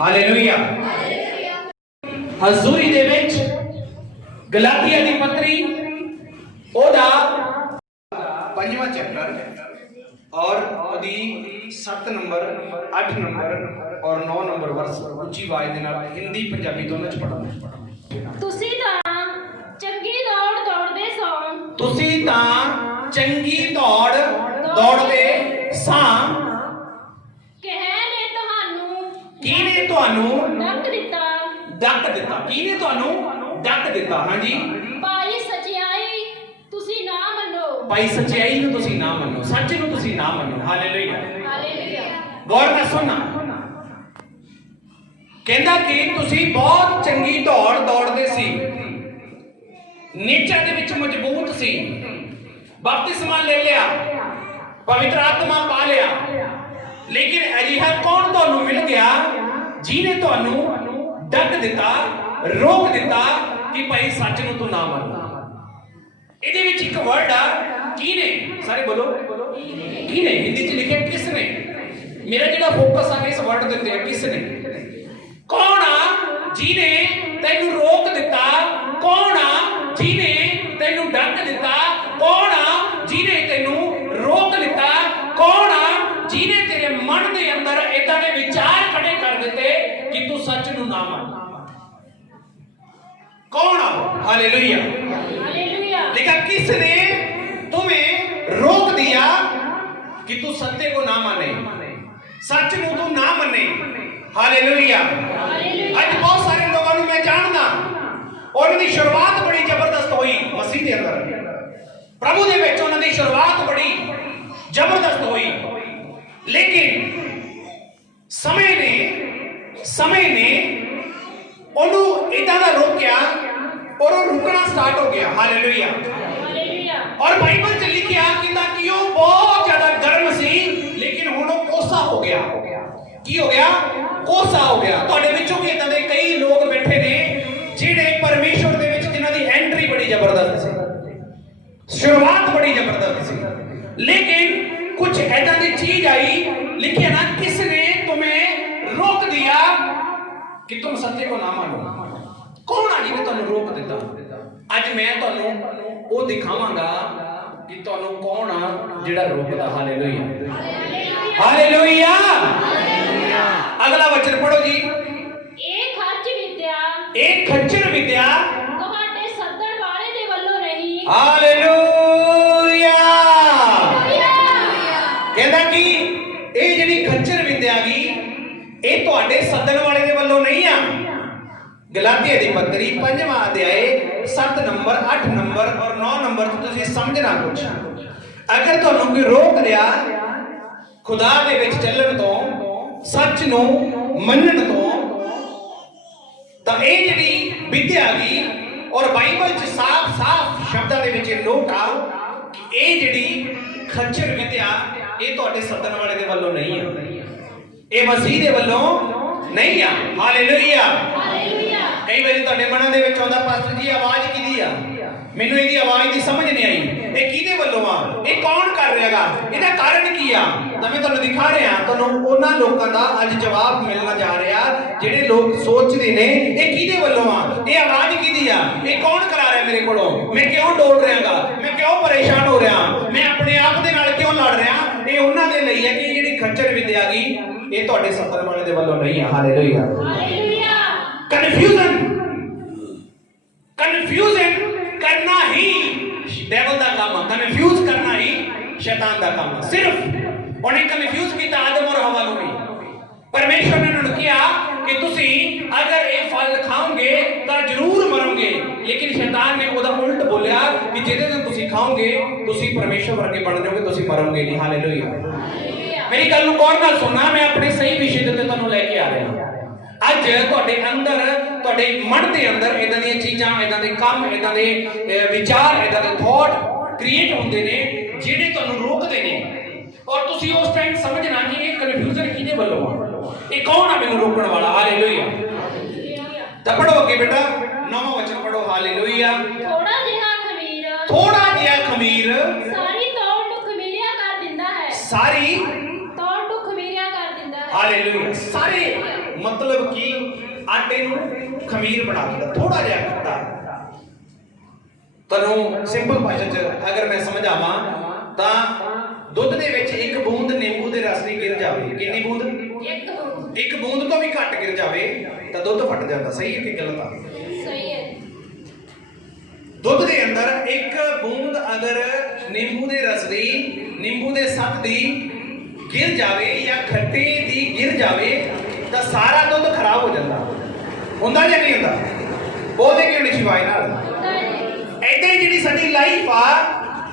Hallelujah. ਹਜ਼ੂਰੀ ਦੇ ਵਿੱਚ ਗਲਾਤੀਆ ਦੀ ਪੱਤਰੀ ਉਹਦਾ 5ਵਾਂ ਚੈਪਟਰ और 7 नंबर 8 नंबर और 9 नंबर वर्स ਉੱਚੀ ਆਵਾਜ਼ ਦੇ ਨਾਲ ਹਿੰਦੀ ਪੰਜਾਬੀ ਦੋਨਾਂ ਚ ਪੜ੍ਹਨਾ। ਤੁਸੀਂ ਤਾਂ ਚੰਗੀ ਦੌੜ ਦੌੜਦੇ ਸੋ। ਤੁਸੀਂ ਤਾਂ ਚੰਗੀ ਦੌੜ ਦੌੜਦੇ ਸਾਂ। ਕਿਹਨੇ ਤੁਹਾਨੂੰ ਡੱਕ ਦਿੱਤਾ। ਕਿਹਨੇ ਤੁਹਾਨੂੰ ਡੱਕ ਦਿੱਤਾ? ਹਾਂਜੀ। ਭਾਈ ਸਚਾਈ ਤੁਸੀਂ ਨਾ ਮੰਨੋ। ਭਾਈ ਸਚਾਈ ਨੂੰ ਤੁਸੀਂ ਨਾ ਮੰਨੋ, ਸੱਚ ਨੂੰ ਤੁਸੀਂ ਨਾ ਮੰਨੋ। ਹਾਲੇਲੂਇਆ। ਹਾਲੇਲੂਇਆ। ਗੌਰ ਨਾਲ ਸੁਣਨਾ। ਕਹਿੰਦਾ ਕਿ ਤੁਸੀਂ ਬਹੁਤ ਚੰਗੀ ਦੌੜ ਦੌੜਦੇ ਸੀ, ਨੇਚਰ ਦੇ ਵਿੱਚ ਮਜ਼ਬੂਤ ਸੀ, ਬਪਤਿਸਮਾ ਲੈ ਲਿਆ, ਪਵਿੱਤਰ ਆਤਮਾ ਪਾ ਲਿਆ, ਲੇਕਿਨ ਅਜਿਹਾ ਕੌਣ ਤੁਹਾਨੂੰ ਮਿਲ ਗਿਆ ਜਿਹਨੇ ਤੁਹਾਨੂੰ ਡੱਕ ਦਿੱਤਾ, ਰੋਕ ਦਿੱਤਾ ਕਿ ਭਾਈ ਸੱਚ ਨੂੰ ਤੂੰ ਨਾ ਮੰਨ। ਇਹਦੇ ਵਿੱਚ ਇੱਕ ਵਰਡ ਆ ਕਿਹਨੇ, ਸਾਰੇ ਬੋਲੋ ਕਿਹਨੇ। ਹਿੰਦੀ ਚ ਲਿਖਿਆ ਕਿਸ ਨੇ। ਮੇਰਾ ਜਿਹੜਾ ਫੋਕਸ ਆ ਇਸ ਵਰਡ ਦੇ ਉੱਤੇ ਹੈ ਕਿਸ ਨੇ। ਕੌਣ ਆ ਜਿਹਨੇ ਤੈਨੂੰ ਰੋਕ ਦਿੱਤਾ? ਕੌਣ ਆ ਜਿਹਨੇ ਤੈਨੂੰ ਡੱਕ ਦਿੱਤਾ? ਕੌਣ ਆ ਜਿਹਨੇ ਤੈਨੂੰ ਰੋਕ ਦਿੱਤਾ? ਕੌਣ ਆ ਜਿਹਨੇ ਤੇਰੇ ਮਨ ਦੇ ਅੰਦਰ ਇਦਾਂ ਦੇ ਵਿਚਾਰ ਖੜੇ ਕਰ ਦਿੱਤੇ ਕਿ ਤੂੰ ਸੱਚ ਨੂੰ ਨਾ ਮੰਨ? कौन आओ? हालेलुया। हालेलुया। देखा किसने तुम्हें रोक दिया कि तू सत्य को ना माने, सच को तू ना मने। हालेलुया। आज बहुत सारे लोगों को मैं जानदा और उनकी शुरुआत बड़ी जबरदस्त हुई मसीह के अंदर, प्रभु दे विच उन्हां दी शुरुआत बड़ी जबरदस्त हुई, लेकिन समय ने ਉਹਨੂੰ ਇਦਾਂ ਦਾ ਰੋਕਿਆ ਔਰ ਉਹ ਰੁਕਣਾ ਸਟਾਰਟ ਹੋ ਗਿਆ। ਹਾਲੇਲੂਇਆ। ਔਰ ਬਾਈਬਲ 'ਚ ਲਿਖਿਆ ਕਿ ਉਹ ਬਹੁਤ ਜ਼ਿਆਦਾ ਗਰਮ ਸੀ, ਲੇਕਿਨ ਹੁਣ ਉਹ ਕੋਸਾ ਹੋ ਗਿਆ। ਕੀ ਹੋ ਗਿਆ? ਕੋਸਾ ਹੋ ਗਿਆ। ਤੁਹਾਡੇ ਵਿੱਚੋਂ ਵੀ ਇਦਾਂ ਦੇ ਕਈ ਲੋਕ ਬੈਠੇ ਨੇ ਜਿਹੜੇ ਪਰਮੇਸ਼ਵਰ ਦੇ ਵਿੱਚ ਜਿਨ੍ਹਾਂ ਦੀ ਐਂਟਰੀ ਬੜੀ ਜ਼ਬਰਦਸਤ ਸੀ, ਸ਼ੁਰੂਆਤ ਬੜੀ ਜ਼ਬਰਦਸਤ ਸੀ, ਲੇਕਿਨ ਕੁਝ ਇਦਾਂ ਦੀ ਚੀਜ਼ ਆਈ, ਲਿਖਿਆ ਨਾ ਕਿਸ ਨੇ तुम्हें रोक दिया कि तुम सत्य को ना मानो। कौन आ जिन्हें तुहानू रोक दिता? अज मैं तुहानू वो दिखावांगा कि तुहानू कौन आ जिहड़ा रोकदा। हालेलुया। हालेलुया। अगला वचन पढ़ो जी। एक खच्चर विद्या ਤੁਹਾਡੇ ਸੱਦਣ ਵਾਲੇ ਦੇ ਵੱਲੋਂ ਨਹੀਂ। हालेलुया। कहंदा कि ਇਹ ਜਿਹੜੀ ਖੱਚਰ ਵਿਦਿਆ ਗਈ ਇਹ ਤੁਹਾਡੇ ਸੱਦਣ ਵਾਲੇ ਦੇ ਵੱਲੋਂ ਨਹੀਂ ਆ। ਗਲਾਤੀਆ ਦੀ ਪੱਤਰੀ 5ਵਾਂ ਅਧਿਆਏ 7 ਨੰਬਰ 8 ਨੰਬਰ ਔਰ 9 ਨੰਬਰ ਤੋਂ ਤੁਸੀਂ ਸਮਝਣਾ ਕੁਝ। ਅਗਰ ਤੁਹਾਨੂੰ ਕੋਈ ਰੋਕ ਰਿਹਾ ਖੁਦਾ ਦੇ ਵਿੱਚ ਚੱਲਣ ਤੋਂ, ਸੱਚ ਨੂੰ ਮੰਨਣ ਤੋਂ, ਤਾਂ ਇਹ ਜਿਹੜੀ ਵਿਦਿਆ ਗਈ ਔਰ ਬਾਈਬਲ 'ਚ ਸਾਫ਼ ਸ਼ਬਦਾਂ ਦੇ ਵਿੱਚ ਨੋਟ ਆ ਕਿ ਇਹ ਜਿਹੜੀ ਖੱਚਰ ਵਿਦਿਆ ਇਹ ਤੁਹਾਡੇ ਸੱਦਣ ਵਾਲੇ ਦੇ ਵੱਲੋਂ ਨਹੀਂ ਆ, ਇਹ ਮਸੀਹ ਦੇ ਵੱਲੋਂ ਨਹੀਂ ਆ। ਹਾਲੇਲੂਇਆ। ਕਈ ਵਾਰੀ ਤੁਹਾਡੇ ਮਨਾਂ ਦੇ ਵਿੱਚ ਆਉਂਦਾ, ਪਾਸਟਰ ਜੀ ਆਵਾਜ਼ ਕਿਹਦੀ ਆ? ਮੈਨੂੰ ਇਹਦੀ ਆਵਾਜ਼ ਦੀ ਸਮਝ ਨਹੀਂ ਆਈ, ਇਹ ਕਿਹਦੇ ਵੱਲੋਂ ਆ? ਇਹ ਕੌਣ ਕਰ ਰਿਹਾਗਾ? ਇਹਦਾ ਕਾਰਨ ਕੀ ਆ? ਤਾਂ ਮੈਂ ਤੁਹਾਨੂੰ ਦਿਖਾ ਰਿਹਾ, ਤੁਹਾਨੂੰ ਉਹਨਾਂ ਲੋਕਾਂ ਦਾ ਅੱਜ ਜਵਾਬ ਮਿਲਣਾ ਜਾ ਰਿਹਾ ਜਿਹੜੇ ਲੋਕ ਸੋਚਦੇ ਨੇ ਇਹ ਕਿਹਦੇ ਵੱਲੋਂ ਆ, ਇਹ ਆਵਾਜ਼ ਕਿਹਦੀ ਆ, ਇਹ ਕੌਣ ਕਰਾ ਰਿਹਾ ਮੇਰੇ ਕੋਲੋਂ, ਮੈਂ ਕਿਉਂ ਡੋਲ ਰਿਹਾਗਾ, ਮੈਂ ਕਿਉਂ ਪਰੇਸ਼ਾਨ ਹੋ ਰਿਹਾ, ਮੈਂ ਆਪਣੇ ਆਪ ਦੇ ਨਾਲ ਕਿਉਂ ਲੜ ਰਿਹਾ? ਇਹ ਉਹਨਾਂ ਦੇ ਲਈ ਹੈ ਕਿ ਜਿਹੜੀ ਖੱਚਰ ਵਿਦਿਆ ਗਈ ਇਹ ਤੁਹਾਡੇ ਸੱਦਣ ਵਾਲੇ ਦੇ ਵੱਲੋਂ ਨਹੀਂ ਆ। ਹਾਲੇਲੂਇਆ। ਕਨਫਿਊਜ਼ਨ करना ही डेविल दा काम है, कन्फ्यूज करना ही शैतान दा काम है। सिर्फ उन्हें कन्फ्यूज किया आदम और हवा को नहीं। परमेश्वर ने उन्हें कहा कि तुसी अगर ये फल खाओगे तो जरूर मरोगे, लेकिन शैतान ने उदा उल्ट बोलिया कि जिहदे दिन तुसी खाओगे तुसी परमेश्वर वर्गे बन जाओगे, तुसी मरोगे नहीं। हालेलुया। मेरी गल नूं गौर नाल सुनना, मैं अपने सही विषय दे उत्ते तुहानूं लैके आ रहा। ਅੱਜ ਤੁਹਾਡੇ ਅੰਦਰ, ਤੁਹਾਡੇ ਮਨ ਦੇ ਅੰਦਰ ਇਦਾਂ ਦੀਆਂ ਚੀਜ਼ਾਂ, ਇਦਾਂ ਦੇ ਕੰਮ, ਇਦਾਂ ਦੇ ਵਿਚਾਰ, ਇਦਾਂ ਦੇ ਥਾਟ ਕ੍ਰੀਏਟ ਹੁੰਦੇ ਨੇ ਜਿਹੜੇ ਤੁਹਾਨੂੰ ਰੋਕਦੇ ਨੇ, ਔਰ ਤੁਸੀਂ ਉਸ ਟਾਈਮ ਸਮਝਣਾ ਕਿ ਇਹ ਕਨਫਿਊਜ਼ਨ ਕਿਹਦੇ ਵੱਲੋਂ ਆ, ਇਹ ਕੌਣ ਆ ਮੈਨੂੰ ਰੋਕਣ ਵਾਲਾ। ਹਾਲੇਲੂਇਆ। ਤਾਂ ਪੜੋ ਅੱਗੇ ਬੇਟਾ, 9ਵਾਂ ਵਚਨ ਪੜੋ। ਹਾਲੇਲੂਇਆ। ਥੋੜਾ ਜਿਹਾ ਖਮੀਰ ਸਾਰੀ ਤੌੜ ਨੂੰ ਖਮੀਰਿਆ ਕਰ ਦਿੰਦਾ ਹੈ। ਸਾਰੀ ਤੌੜ ਨੂੰ ਖਮੀਰਿਆ ਕਰ ਦਿੰਦਾ ਹੈ। ਹਾਲੇਲੂਇਆ। ਸਾਰੇ मतलब कि आटे ਨੂੰ ਖਮੀਰ ਬਣਾ ਦਿੰਦਾ, ਥੋੜਾ ਜਿਹਾ ਖੱਟਾ। ਤੁਹਾਨੂੰ ਸਿੰਪਲ ਭਾਸ਼ਾ 'ਚ ਅਗਰ ਮੈਂ ਸਮਝਾਵਾਂ ਤਾਂ ਦੁੱਧ ਦੇ ਵਿੱਚ ਇੱਕ ਬੂੰਦ ਨਿੰਬੂ ਦੇ ਰਸ ਦੀ ਗਿਰ ਜਾਵੇ, ਕਿੰਨੀ ਬੂੰਦ? ਇੱਕ ਬੂੰਦ ਤੋਂ ਵੀ ਘੱਟ ਗਿਰ ਜਾਵੇ ਤਾਂ ਦੁੱਧ ਫਟ ਜਾਂਦਾ। ਸਹੀ ਹੈ ਕਿ ਗਲਤ ਆ? ਸਹੀ ਹੈ। ਦੁੱਧ ਦੇ ਅੰਦਰ ਇੱਕ ਬੂੰਦ ਅਗਰ ਨਿੰਬੂ ਦੇ ਰਸ ਦੀ, ਨਿੰਬੂ ਦੇ ਸੱਤ ਦੀ ਗਿਰ ਜਾਵੇ ਜਾਂ ਖੱਟੇ ਦੀ ਗਿਰ ਜਾਵੇ ਤਾਂ ਸਾਰਾ ਦੁੱਧ ਖਰਾਬ ਹੋ ਜਾਂਦਾ। ਹੁੰਦਾ ਜਾਂ ਨਹੀਂ ਹੁੰਦਾ? ਬੋਲਦੇ ਕਿਉਂ ਨਹੀਂ ਸ਼ਿਵਾਏ ਨਾਲ? ਏਦਾਂ ਹੀ ਜਿਹੜੀ ਸਾਡੀ ਲਾਈਫ ਆ,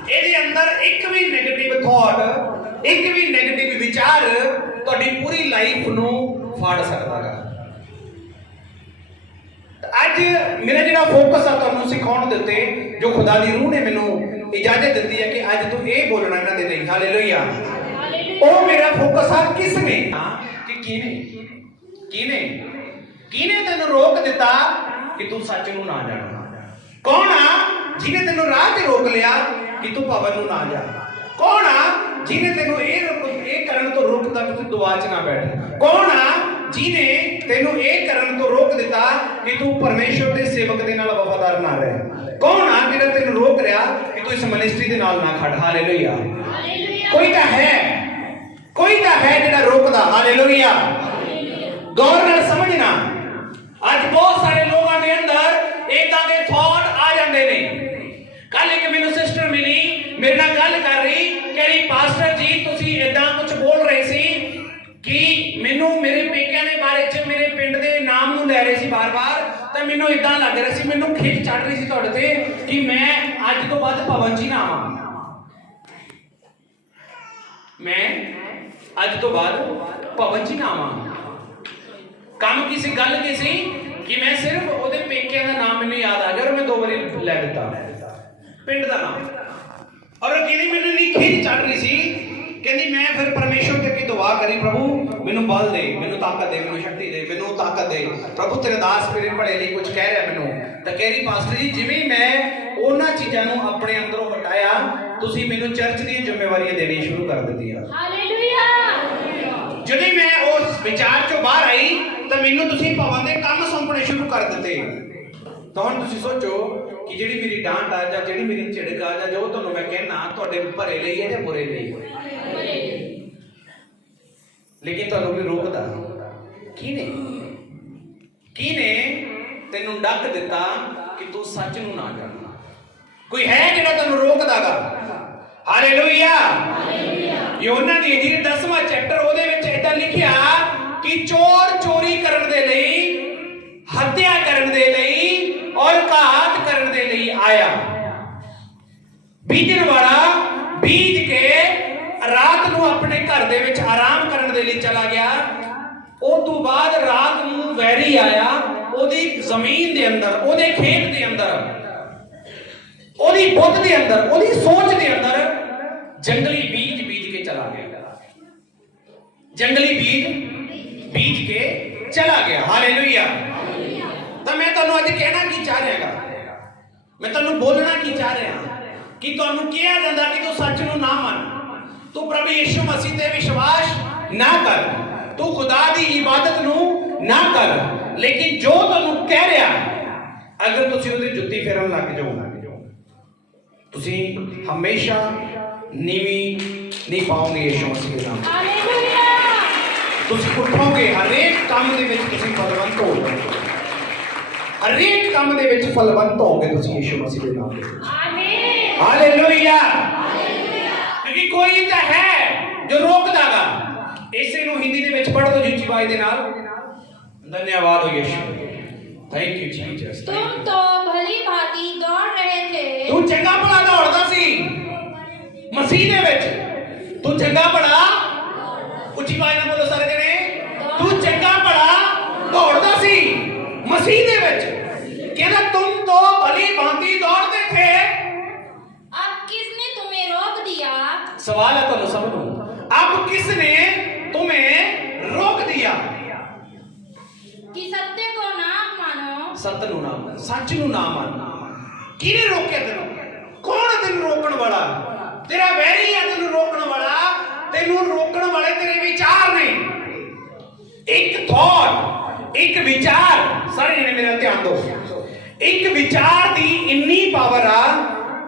ਇਹਦੇ ਅੰਦਰ ਇੱਕ ਵੀ ਨੈਗੇਟਿਵ ਥਾਟ, ਇੱਕ ਵੀ ਨੈਗੇਟਿਵ ਵਿਚਾਰ ਤੁਹਾਡੀ ਪੂਰੀ ਲਾਈਫ ਨੂੰ ਫਾੜ ਸਕਦਾ ਹੈ। ਅੱਜ ਮੇਰਾ ਜਿਹੜਾ ਫੋਕਸ ਆ ਤੁਹਾਨੂੰ ਸਿਖਾਉਣ ਦੇ ਉੱਤੇ, ਜੋ ਖੁਦਾ ਦੀ ਰੂਹ ਨੇ ਮੈਨੂੰ ਇਜਾਜ਼ਤ ਦਿੱਤੀ ਹੈ ਕਿ ਅੱਜ ਤੂੰ ਇਹ ਬੋਲਣਾ ਇਹਨਾਂ ਦੇ ਲਈ, ਹਾਲੇਲੂਇਆ। ਉਹ ਮੇਰਾ ਫੋਕਸ ਆ ਕਿਸ ਨੇ, ਕਿ ਕਿਹਨੇ ਤੈਨੂੰ ਰੋਕ ਦਿੱਤਾ ਕਿ ਤੂੰ ਸੱਚ ਨੂੰ ਨਾ ਜਾਣ? ਕੌਣ ਆ ਜਿਹਨੇ ਤੈਨੂੰ ਰਾਹ ਤੇ ਰੋਕ ਲਿਆ ਕਿ ਤੂੰ ਭਵਨ ਨੂੰ ਨਾ ਜਾ? ਕੌਣ ਆ ਜਿਹਨੇ ਤੈਨੂੰ ਇਹ ਕਰਨ ਤੋਂ ਰੋਕਦਾ ਕਿ ਤੂੰ ਦੁਆ 'ਚ ਨਾ ਬੈਠ? ਕੌਣ ਆ ਜਿਹਨੇ ਤੈਨੂੰ ਇਹ ਕਰਨ ਤੋਂ ਰੋਕ ਦਿੱਤਾ ਕਿ ਤੂੰ ਪਰਮੇਸ਼ਵਰ ਦੇ ਸੇਵਕ ਦੇ ਨਾਲ ਵਫਾਦਾਰ ਨਾ ਰਹੇ? ਕੌਣ ਆ ਜਿਹੜਾ ਤੈਨੂੰ ਰੋਕ ਰਿਹਾ ਕਿ ਤੂੰ ਇਸ ਮਿਨਿਸਟਰੀ ਦੇ ਨਾਲ ਨਾ ਖੜ? ਹਾਲੇਲੂਇਆ। ਕੋਈ ਤਾਂ ਹੈ ਜਿਹੜਾ ਰੋਕਦਾ। ਹਾਲੇਲੂਇਆ। ਗੌਰ ਨਾਲ ਸਮਝਣਾ, ਅੱਜ ਬਹੁਤ ਸਾਰੇ ਲੋਕਾਂ ਦੇ ਅੰਦਰ ਇਦਾਂ ਦੇ ਥਾਟ ਆ ਜਾਂਦੇ ਨੇ। ਕੱਲ ਇੱਕ ਮੈਨੂੰ ਸਿਸਟਰ ਮਿਲੀ, ਮੇਰੇ ਨਾਲ ਗੱਲ ਕਰ ਰਹੀ, ਕਹਿੰਦੀ ਪਾਸਟਰ ਜੀ ਤੁਸੀਂ ਇਦਾਂ ਕੁਝ ਬੋਲ ਰਹੇ ਸੀ ਕਿ ਮੈਨੂੰ ਮੇਰੇ ਪੇਕਿਆਂ ਦੇ ਬਾਰੇ 'ਚ ਮੇਰੇ ਪਿੰਡ ਦੇ ਨਾਮ ਨੂੰ ਲੈ ਰਹੇ ਸੀ ਬਾਰ-ਬਾਰ, ਤਾਂ ਮੈਨੂੰ ਇਦਾਂ ਲੱਗ ਰਿਹਾ ਸੀ, ਮੈਨੂੰ ਖਿੱਚ ਚੜ ਰਹੀ ਸੀ ਤੁਹਾਡੇ ਤੇ ਕਿ ਮੈਂ ਅੱਜ ਤੋਂ ਬਾਅਦ ਭਵਨ 'ਚ ਹੀ ਨਾ ਆਵਾਂ। ਮੈਂ ਅੱਜ ਤੋਂ ਬਾਅਦ ਭਵਨ 'ਚ ਹੀ ਨਾ ਆਵਾਂ। ਕੰਮ ਕੀ ਸੀ, ਗੱਲ ਕੀ ਸੀ ਕਿ ਮੈਂ ਸਿਰਫ ਉਹਦੇ ਪੇਕਿਆਂ ਦਾ ਨਾਮ ਮੈਨੂੰ ਯਾਦ ਆ ਗਿਆ ਔਰ ਮੈਂ 2 ਵਾਰੀ ਲੈ ਦਿੱਤਾ ਪਿੰਡ ਦਾ ਨਾਮ। ਔਰ ਕਹਿੰਦੀ ਮੈਨੂੰ ਨਹੀਂ ਖਿੱਚ ਚੜ ਰਹੀ ਸੀ, ਕਹਿੰਦੀ ਮੈਂ ਫਿਰ ਪਰਮੇਸ਼ਵਰ ਦੇ ਅੱਗੇ ਦੁਆ ਕਰੀ, ਪ੍ਰਭੂ ਮੈਨੂੰ ਬਲ ਦੇ, ਮੈਨੂੰ ਤਾਕਤ ਦੇ, ਮੈਨੂੰ ਸ਼ਕਤੀ ਦੇ, ਮੈਨੂੰ ਤਾਕਤ ਦੇ। ਪ੍ਰਭੂ ਤੇਰੇ ਦਾਸ ਮੇਰੇ ਭਲੇ ਲਈ ਕੁਝ ਕਹਿ ਰਿਹਾ ਮੈਨੂੰ। ਤਾਂ ਕਹਿ ਰਹੀ ਪਾਸਟਰ ਜੀ ਜਿਵੇਂ ਮੈਂ ਉਹਨਾਂ ਚੀਜ਼ਾਂ ਨੂੰ ਆਪਣੇ ਅੰਦਰੋਂ ਹਟਾਇਆ, ਤੁਸੀਂ ਮੈਨੂੰ ਚਰਚ ਦੀਆਂ ਜ਼ਿੰਮੇਵਾਰੀਆਂ ਦੇਣੀਆਂ ਸ਼ੁਰੂ ਕਰ ਦਿੱਤੀਆਂ। ਹਾਲੇਲੂਇਆ। ਜਦੋਂ ਮੈਂ ਉਸ ਵਿਚਾਰ ਚੋਂ ਬਾਹਰ ਆਈ ਤਾਂ ਮੈਨੂੰ ਤੁਸੀਂ ਭਵਨ ਦੇ ਕੰਮ ਸੌਂਪਣੇ ਸ਼ੁਰੂ ਕਰ ਦਿੱਤੇ। ਤਾਂ ਹੁਣ ਤੁਸੀਂ ਸੋਚੋ ਕਿ ਜਿਹੜੀ ਮੇਰੀ ਡਾਂਟ ਆ ਜਾਂ ਜਿਹੜੀ ਮੇਰੀ ਝਿੜਕ ਆ ਜਾਂ ਜੋ ਤੁਹਾਨੂੰ ਮੈਂ ਕਹਿਣਾ ਤੁਹਾਡੇ ਭਲੇ ਲਈ ਹੈ ਜਾਂ ਬੁਰੇ ਲਈ? ਲੇਕਿਨ ਤੁਹਾਨੂੰ ਵੀ ਰੋਕਦਾ ਕਿਹਨੇ ਤੈਨੂੰ ਡੱਕ ਦਿੱਤਾ ਕਿ ਤੂੰ ਸੱਚ ਨੂੰ ਨਾ ਜਾਣ? ਕੋਈ ਹੈ ਜਿਹੜਾ ਤੈਨੂੰ ਰੋਕਦਾਗਾ? ਹਾਲੇਲੂਇਆ। ਯੋਹਨਾ ਦੀ ਇੰਜੀਲ 10ਵਾਂ ਚੈਪਟਰ, ਉਹਦੇ ਵਿੱਚ ਇਦਾਂ ਲਿਖਿਆ ਕਿ ਚੋਰ ਚੋਰੀ ਕਰਨ ਦੇ ਲਈ, ਹੱਤਿਆ ਕਰਨ ਦੇ ਲਈ ਔਰ ਘਾਤ ਕਰਨ ਦੇ ਲਈ ਆਇਆ। ਬੀਜਣ ਵਾਲਾ ਬੀਜ ਕੇ ਰਾਤ ਨੂੰ ਆਪਣੇ ਘਰ ਦੇ ਵਿੱਚ ਆਰਾਮ ਕਰਨ ਦੇ ਲਈ ਚਲਾ ਗਿਆ। ਉਹ ਤੋਂ ਬਾਅਦ ਰਾਤ ਨੂੰ ਵੈਰੀ ਆਇਆ, ਉਹਦੀ ਜ਼ਮੀਨ ਦੇ ਅੰਦਰ, ਉਹਦੇ ਖੇਤ ਦੇ ਅੰਦਰ, ਉਹਦੀ ਬੁੱਧ ਦੇ ਅੰਦਰ, ਉਹਦੀ ਸੋਚ ਦੇ ਅੰਦਰ ਜੰਗਲੀ ਬੀਜ ਬੀਜ ਕੇ ਚਲਾ ਗਿਆ। ਜੰਗਲੀ ਬੀਜ ਕੇ ਚਲਾ ਗਿਆ। ਹਾਲੇਲੂਇਆ। ਤਾਂ ਮੈਂ ਤੁਹਾਨੂੰ ਅੱਜ ਕਹਿਣਾ ਕੀ ਚਾਹ ਰਿਹਾਗਾ, ਮੈਂ ਤੁਹਾਨੂੰ ਬੋਲਣਾ ਕੀ ਚਾਹ ਰਿਹਾ ਕਿ ਤੁਹਾਨੂੰ ਕਿਹਾ ਜਾਂਦਾ ਕਿ ਤੂੰ ਸੱਚ ਨੂੰ ਨਾ ਮੰਨ, ਤੂੰ ਪ੍ਰਭੂ ਯਿਸੂ ਮਸੀਹ ਤੇ ਵਿਸ਼ਵਾਸ ਨਾ ਕਰ, ਤੂੰ ਖੁਦਾ ਦੀ ਇਬਾਦਤ ਨੂੰ ਨਾ ਕਰ। ਲੇਕਿਨ ਜੋ ਤੁਹਾਨੂੰ ਕਹਿ ਰਿਹਾ, ਅਗਰ ਤੁਸੀਂ ਉਹਦੀ ਜੁੱਤੀ ਫੇਰਨ ਲੱਗ ਜਾਓ, ਤੁਸੀਂ ਹਮੇਸ਼ਾ ਨੀਵੀਂ ਨਹੀਂ ਪਾਓਗੇ ਯਿਸੂ ਮਸੀਹ ਦੇ ਨਾਮ। ਹਾਲੇਲੂਇਆ। ਤੁਸੀਂ ਉੱਠੋਗੇ, ਹਰੇਕ ਕੰਮ ਦੇ ਵਿੱਚ ਤੁਸੀਂ ਫਲਵੰਤ ਹੋਗੇ, ਹਰੇਕ ਕੰਮ ਦੇ ਵਿੱਚ ਫਲਵੰਤ ਹੋਗੇ ਤੁਸੀਂ ਯਿਸੂ ਮਸੀਹ ਦੇ ਨਾਮ ਤੇ। ਆਮੀਨ। ਹਾਲੇਲੂਇਆ। ਕਿਉਂਕਿ ਕੋਈ ਤਾਂ ਹੈ ਜੋ ਰੋਕਦਾਗਾ। ਇਸੇ ਨੂੰ ਹਿੰਦੀ ਦੇ ਵਿੱਚ ਪੜ੍ਹ ਦੋ ਜੀ ਚੀਵਾਈ ਦੇ ਨਾਲ। ਧੰਨਵਾਦ ਹੋ ਯਿਸੂ। Thank you Jesus. तुम तो भली भांति दौड़ रहे थे। तू चंगा भला दौड़दा सी मसीह दे विच। तू चंगा भला, उच्ची आवाज़ नाल बोलो सारे जने, तू चंगा भला दौड़दा सी मसीह दे विच। कहना तुम तो भली भांति दौड़ते थे। अब किसने तुम्हें रोक दिया? सवाल है तो समझो, अब किसने तुम्हें रोक दिया कि सत्य को ना मानो? सत्य नु ना मान, सच नु ना मान। किने रोके तेनू? कौन तेनू रोकण वाला? तेरा वैरी है तेनू रोकण वाला। तेनू रोकण वाले तेरे विचार ने। एक थॉट ਇੱਕ ਵਿਚਾਰ, ਸਾਰੇ ਜਣੇ ਮੇਰਾ ਧਿਆਨ ਦਿਓ, ਇੱਕ ਵਿਚਾਰ ਦੀ ਇੰਨੀ ਪਾਵਰ ਆ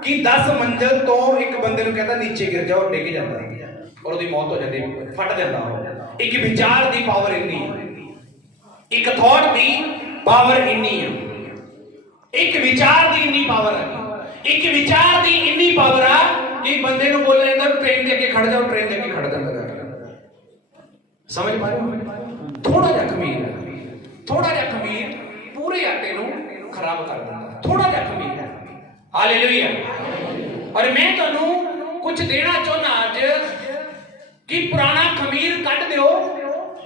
ਕਿ 10 ਮੰਜ਼ਲ ਤੋਂ ਇੱਕ ਬੰਦੇ ਨੂੰ ਕਹਿੰਦਾ ਨੀਚੇ ਗਿਰ ਜਾਓ, ਡਿੱਗ ਜਾਂਦਾ ਔਰ ਉਹਦੀ ਮੌਤ ਹੋ ਜਾਂਦੀ, ਫਟ ਜਾਂਦਾ ਉਹ। ਇੱਕ ਵਿਚਾਰ ਦੀ ਪਾਵਰ ਇੰਨੀ, ਇੱਕ ਥਾਟ ਦੀ ਪਾਵਰ ਇੰਨੀ ਹੈ, ਇੱਕ ਵਿਚਾਰ ਦੀ ਇੰਨੀ ਪਾਵਰ ਹੈ, ਇੱਕ ਵਿਚਾਰ ਦੀ ਇੰਨੀ ਪਾਵਰ ਆ ਕਿ ਬੰਦੇ ਨੂੰ ਬੋਲਿਆ ਜਾਂਦਾ ਟ੍ਰੇਨ ਦੇ ਅੱਗੇ ਖੜ ਜਾਓ, ਟ੍ਰੇਨ ਦੇ ਅੱਗੇ ਖੜ ਜਾਂਦਾ। ਸਮਝ ਪਾ ਰਹੇ ਹੋ? ਥੋੜਾ ਜਿਹਾ ਖਮੀਰ, ਥੋੜਾ ਜਿਹਾ ਖਮੀਰ ਪੂਰੇ ਆਟੇ ਨੂੰ ਖਰਾਬ ਕਰ ਦਿੰਦਾ, ਥੋੜਾ ਜਿਹਾ ਖਮੀਰ। ਹਾਲੇਲੂਇਆ। ਔਰ ਮੈਂ ਤੁਹਾਨੂੰ ਕੁਝ ਦੇਣਾ ਚਾਹੁੰਦਾ ਅੱਜ ਕਿ ਪੁਰਾਣਾ ਖਮੀਰ ਕੱਢ ਦਿਓ